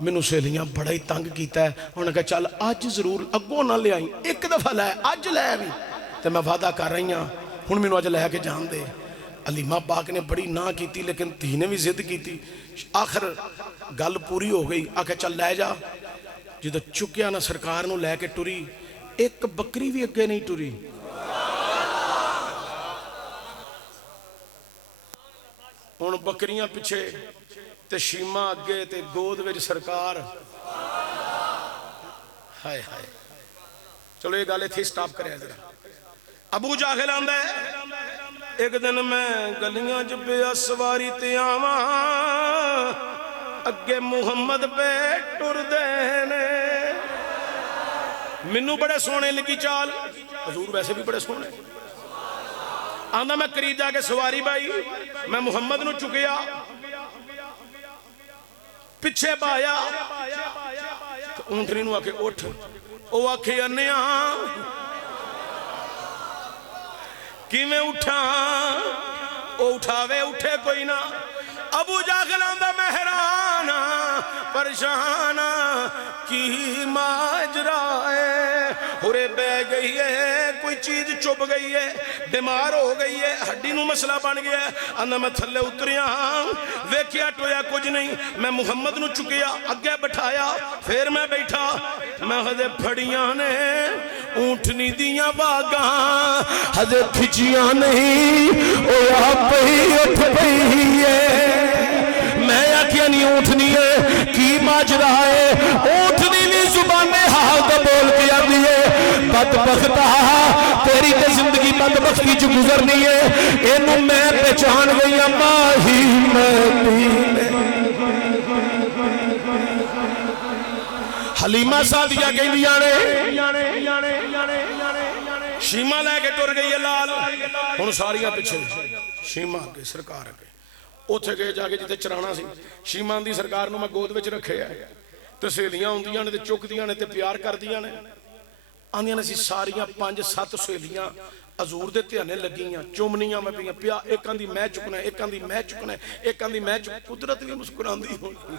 مینوں سہیلیاں بڑا ہی تنگ کیتا ہے انہوں نے کہا چل اج ضرور اگوں نہ لے آئی ایک دفعہ لے اج لے آئی تے میں وعدہ کر رہی ہوں ہن مینوں اج لے کے جان دے حلیمہ پاک نے بڑی نہ کیتی لیکن دھی نے بھی ضد کیتی آخر گل پوری ہو گئی آکھے چل لے جا جدو چکیا نہ سرکار نو لے کے ٹری ایک بکری بھی اگے نہیں ٹری ہن بکریاں پیچھے تے شیمہ اگے تے گود وچ سرکار ہائے ہائے چلو یہ گل ایتھے سٹاپ کرے ذرا ابو جاہل آندا ہے ایک دن میں گلیاں چ پیا سواری تے آواں اگے محمد پہ ٹر دے نے مینوں بڑے سونے لگی چال حضور ویسے بھی بڑے سونے آندا میں قریب جا کے سواری بائی میں محمد نو چکیا پچھے بایا اونٹنی نو آکے اٹھ او آکھے انیا کی میں اٹھا او اٹھاوے اٹھے کوئی نہ ابو جاہل آندا میں حیران پریشان کی ماجرا ہے ہورے بہ گئی ہے کوئی چیز چپ گئی ہے بیمار ہو گئی ہے ہڈی نو مسئلہ بن گیا ہے آندا میں تھلے اتریا ویکھیا ٹویا کچھ نہیں میں محمد نو چکیا اگے بٹھایا پھر میں بیٹھا میں ہدے پھڑیاں نے اونٹنی دیاں باگاں ہدے پھچیاں نہیں او آپ ہی اٹھ پئی ہے میں آکھیا نہیں اونٹنی ہے کی ماجرا ہے اونٹنی بھی زبان حال دا بول کے آندی ہے بدبختہ تیری تے زندگی بدبختی چ گزرنی ہے اینوں میں پہچان گئی ماہی مدینے حلیمہ سادیہ کہندیاں نے شیمہ لے کے ٹر گئی ہے لال ہن ساریاں پیچھے شیمہ اگے سرکار اگے اوتھے گئے جا کے جتے چرانا سی شیمہ دی سرکار نو میں گود وچ رکھیا ہے تے سہیلیاں ہوندیاں نے تے چکدیاں نے تے پیار کردیاں نے آندیاں نے سی ساریاں 5 7 سہیلیاں حضور دے دھیانے لگیاں چومنیاں میں پیاں پیا ایک آندی میں چکنا ہے ایک آندی میں چکنا ہے ایک آندی میں چکنا قدرت بھی مسکراندی ہونی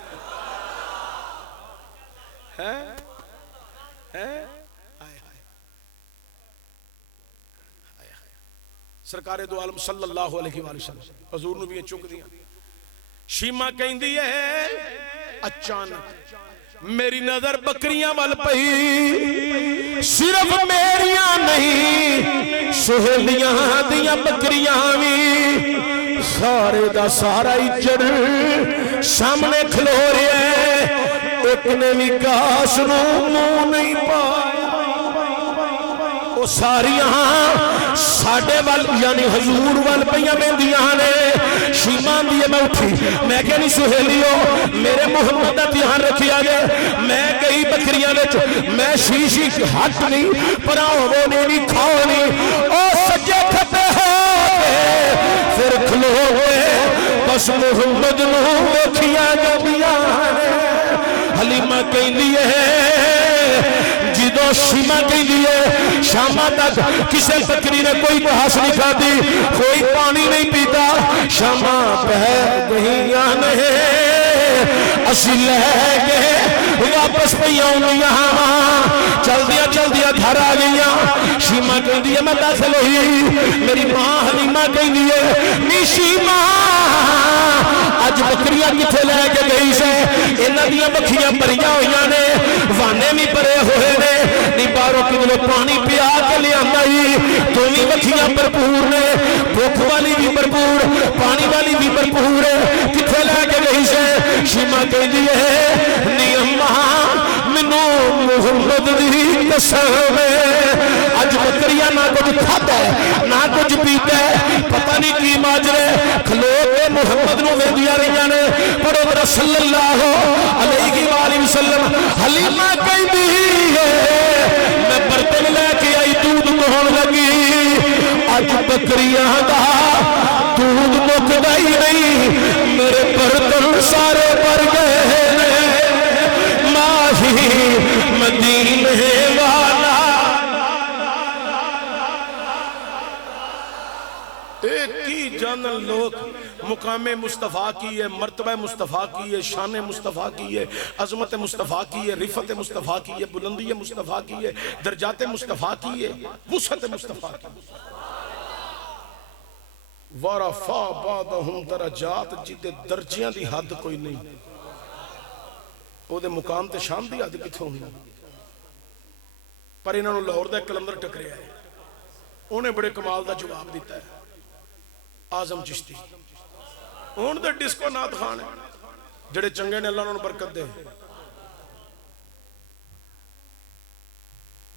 سرکار دو عالم صلی اللہ علیہ وآلہ وسلم حضور نو بھی چک دیا شیمہ کہندی ہے اچانک میری نظر بکریاں وال پئی صرف میریاں نہیں سہیلیاں دیاں بکریاں بھی سارے دا سارا اجڑ سامنے کھلو رہے ہیں ایک نے بھی گاس نو منہ نہیں پایا وہ ساریاں ساڑے وال یعنی حضور وال پیاں بیندیاں نے شیمہ دیئے میں اٹھی میں کہ نہیں سہیلیو میرے محمد دا دھیان رکھیا گئے میں گئی بکریاں وچ میں شیشی کی ہٹ نہیں پراؤ وہ نہیں کھاؤ نہیں او سجے کھپے ہوئے پھر کھلو ہوئے بس محمد نو ویکھیاں جبیاں نے حلیمہ کہیں لیے جدو جدو شیما کہندی ہے شاماں تک کسے بکری نے کوئی گھاس نہیں کھادی کوئی پانی نہیں پیتا شاماں بہہ گئیاں نے اسی لے گئے واپس پہ آؤنیاں چل دیا گھر آ گئیاں شیما کہندی ہے میں دس لئی میری ماں حلیمہ کہندی ہے نی شیما اج بکریاں کتھے لے کے گئی سے انہاں دیاں بکھیاں بھریاں ہوئیاں نے وانے بھی بھرے ہوئے نے نی باہروں کدھروں پانی پیا کے لے آندا ہی دونوں بکھیاں بھرپور نے بھوک والی بھی بھرپور پانی والی بھی بھرپور کتھے لے کے گئی سے شیما کہندی ہے نی اماں مینوں محمد دی قسم اج بکریاں نہ کچھ کھادا ہے نہ کچھ پیتا ہے پتہ نہیں کی ماجرے کھلو کے محمد نو ویندیاں رہیاں نے پڑھو ذرا صلی اللہ علیہ وآلہ وسلم حلیمہ کہندی ہے میں برتن لے کے آئی دودھ دہن لگی اج بکریاں دا دودھ مکدا ہی نہیں میرے برتن سارے بھر گئے ماہی مدینے والا کی جانن لوگ مقام مصطفیٰ کی ہے مرتبہ مصطفیٰ کی ہے شان مصطفیٰ کی ہے عظمت مصطفیٰ کی ہے رفعت مصطفیٰ کی ہے بلندی مصطفیٰ کی ہے درجات مصطفیٰ کی ہے وسعت مصطفیٰ کی ورفع بعضهم درجات جدے درجیاں دی حد کوئی نہیں او دے مقام تے شان دی حد کتھوں ہونی پر انہاں نوں لاہور دا کلندر ٹکریا ہے انہیں بڑے کمال دا جواب دیتا ہے آزم چشتی ہون دے ڈسکو نات خان ہے جڑے چنگے نے اللہ نے برکت دے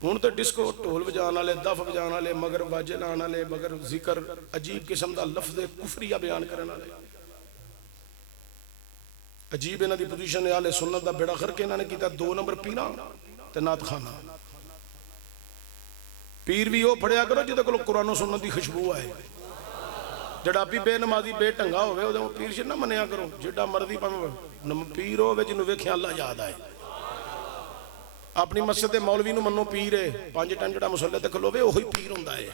ہون تے ڈسکو ٹول بجان والے دف بجان والے مگر واجے لان والے مگر ذکر عجیب قسم دا لفظ کفریہ بیان کرن والے عجیب انہاں دی پوزیشن ہے اہل سنت دا بیڑا کر کے انہاں نے کیتا 2 نمبر پینا تے نات خانہ پیر بھی وہ پڑھیا کرو جدے کولوں قرآن و سنت دی خوشبو آئے جڑا بھی بے نمازی بے ٹنگا ہوئے وہ پیر سے نہ منیا کرو جڑا مرضی پیر ہوئے جنہوں ویکھیں اللہ یاد آئے اپنی مسجد مولوی نو منو پیر ہے 5 ٹن جڑا مسلح تے کھلوے وہی پیر ہوندا ہے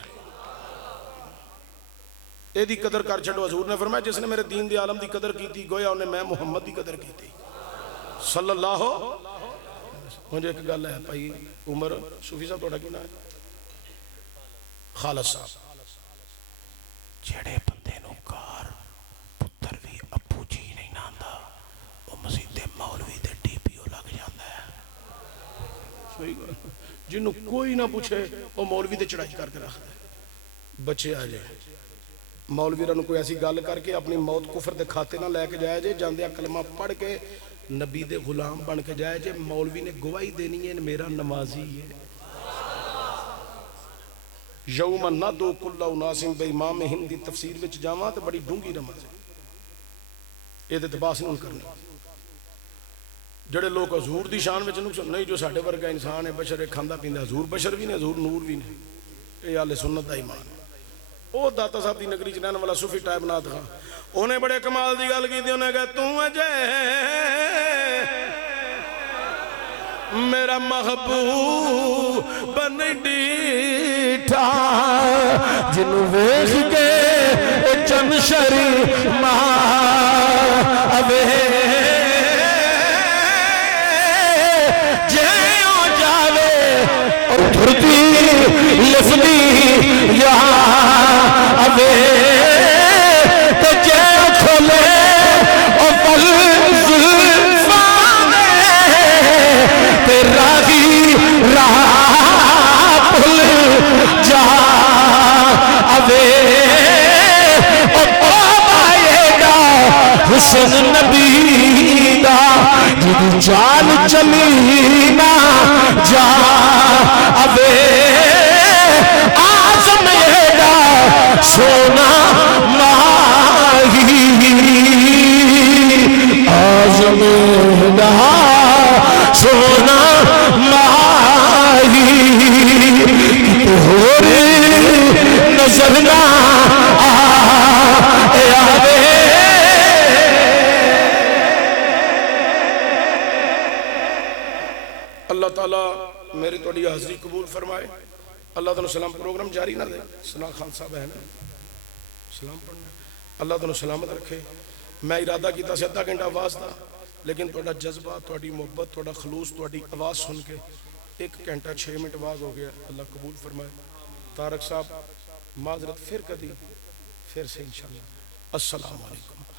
اے دی قدر کر چھڑو حضور نے فرمایا جس نے میرے دین دی عالم دی قدر کی تھی گویا انہیں میں محمد دی قدر کی تھی صلی اللہ مجھے ایک گل ہے بھائی عمر صوفی صاحب توڑا کی نہ ہے خالص صاحب جڑے بندے نو کار پتر بھی ابو جی نہیں ناندا وہ مسجد مولوی دے ڈی پی او لگ جاندا ہے جنوں کوئی نہ پوچھے وہ مولوی دے چڑھائی کر کے رکھدا ہے بچے آ جائے مولوی رانو کوئی ایسی گل کر کے اپنی موت کفر دے کھاتے نہ لے کے جائے جے جاندیا کلمہ پڑھ کے نبی دے غلام بن کے جائے جے مولوی نے گواہی دینی ہے میرا نمازی ہے یوم ندعو کل اناس بامامہم دی تفسیر وچ جاواں تے بڑی ڈونگی رمز ہے اے تے باس نہیں کرنا جڑے لوگ حضور دی شان وچ نقصان نہیں جو ساڈے ورگا انسان ہے بشر ہے کھاندا پیندا حضور بشر بھی نے حضور نور بھی نے اے اہل سنت دا ایمان ہے او داتا صاحب دی نگری چ رہن والا صوفی ٹائپ نات خان انہیں بڑے کمال دی گل کیتی انہیں کہا تو اجے میرا محبوب بن ڈیٹھا جنوں ویکھ کے چن شری ماوے جیوں جاوے اٹھتی لفظی یا اوے تے جیوں کھولے او پل زلفاں تے راہی راہ بھول جا اوے او پائے گا حسن نبی دا جدی چال چلی نہ جا اوے آزم ایڈا سونا ماہی آزم ایڈا سونا ماہی اور نظر نہ آوے اللہ تعالیٰ میری تھوڑی حاضری قبول فرمائے. اللہ تعالیٰ سلام پروگرام جاری نہ دے. سنا خان صاحب ہے نا سلام پڑھنا. اللہ تعالیٰ سلامت رکھے. میں ارادہ کیتا سے 1/2 گھنٹہ آواز دا, لیکن تھوڑا جذبہ, تھوڑی محبت, تھوڑا خلوص, تھوڑی آواز سن کے 1 گھنٹہ 6 منٹ آواز ہو گیا. اللہ قبول فرمائے. طارق صاحب معذرت پھر کدی پھر سے انشاءاللہ. السلام علیکم.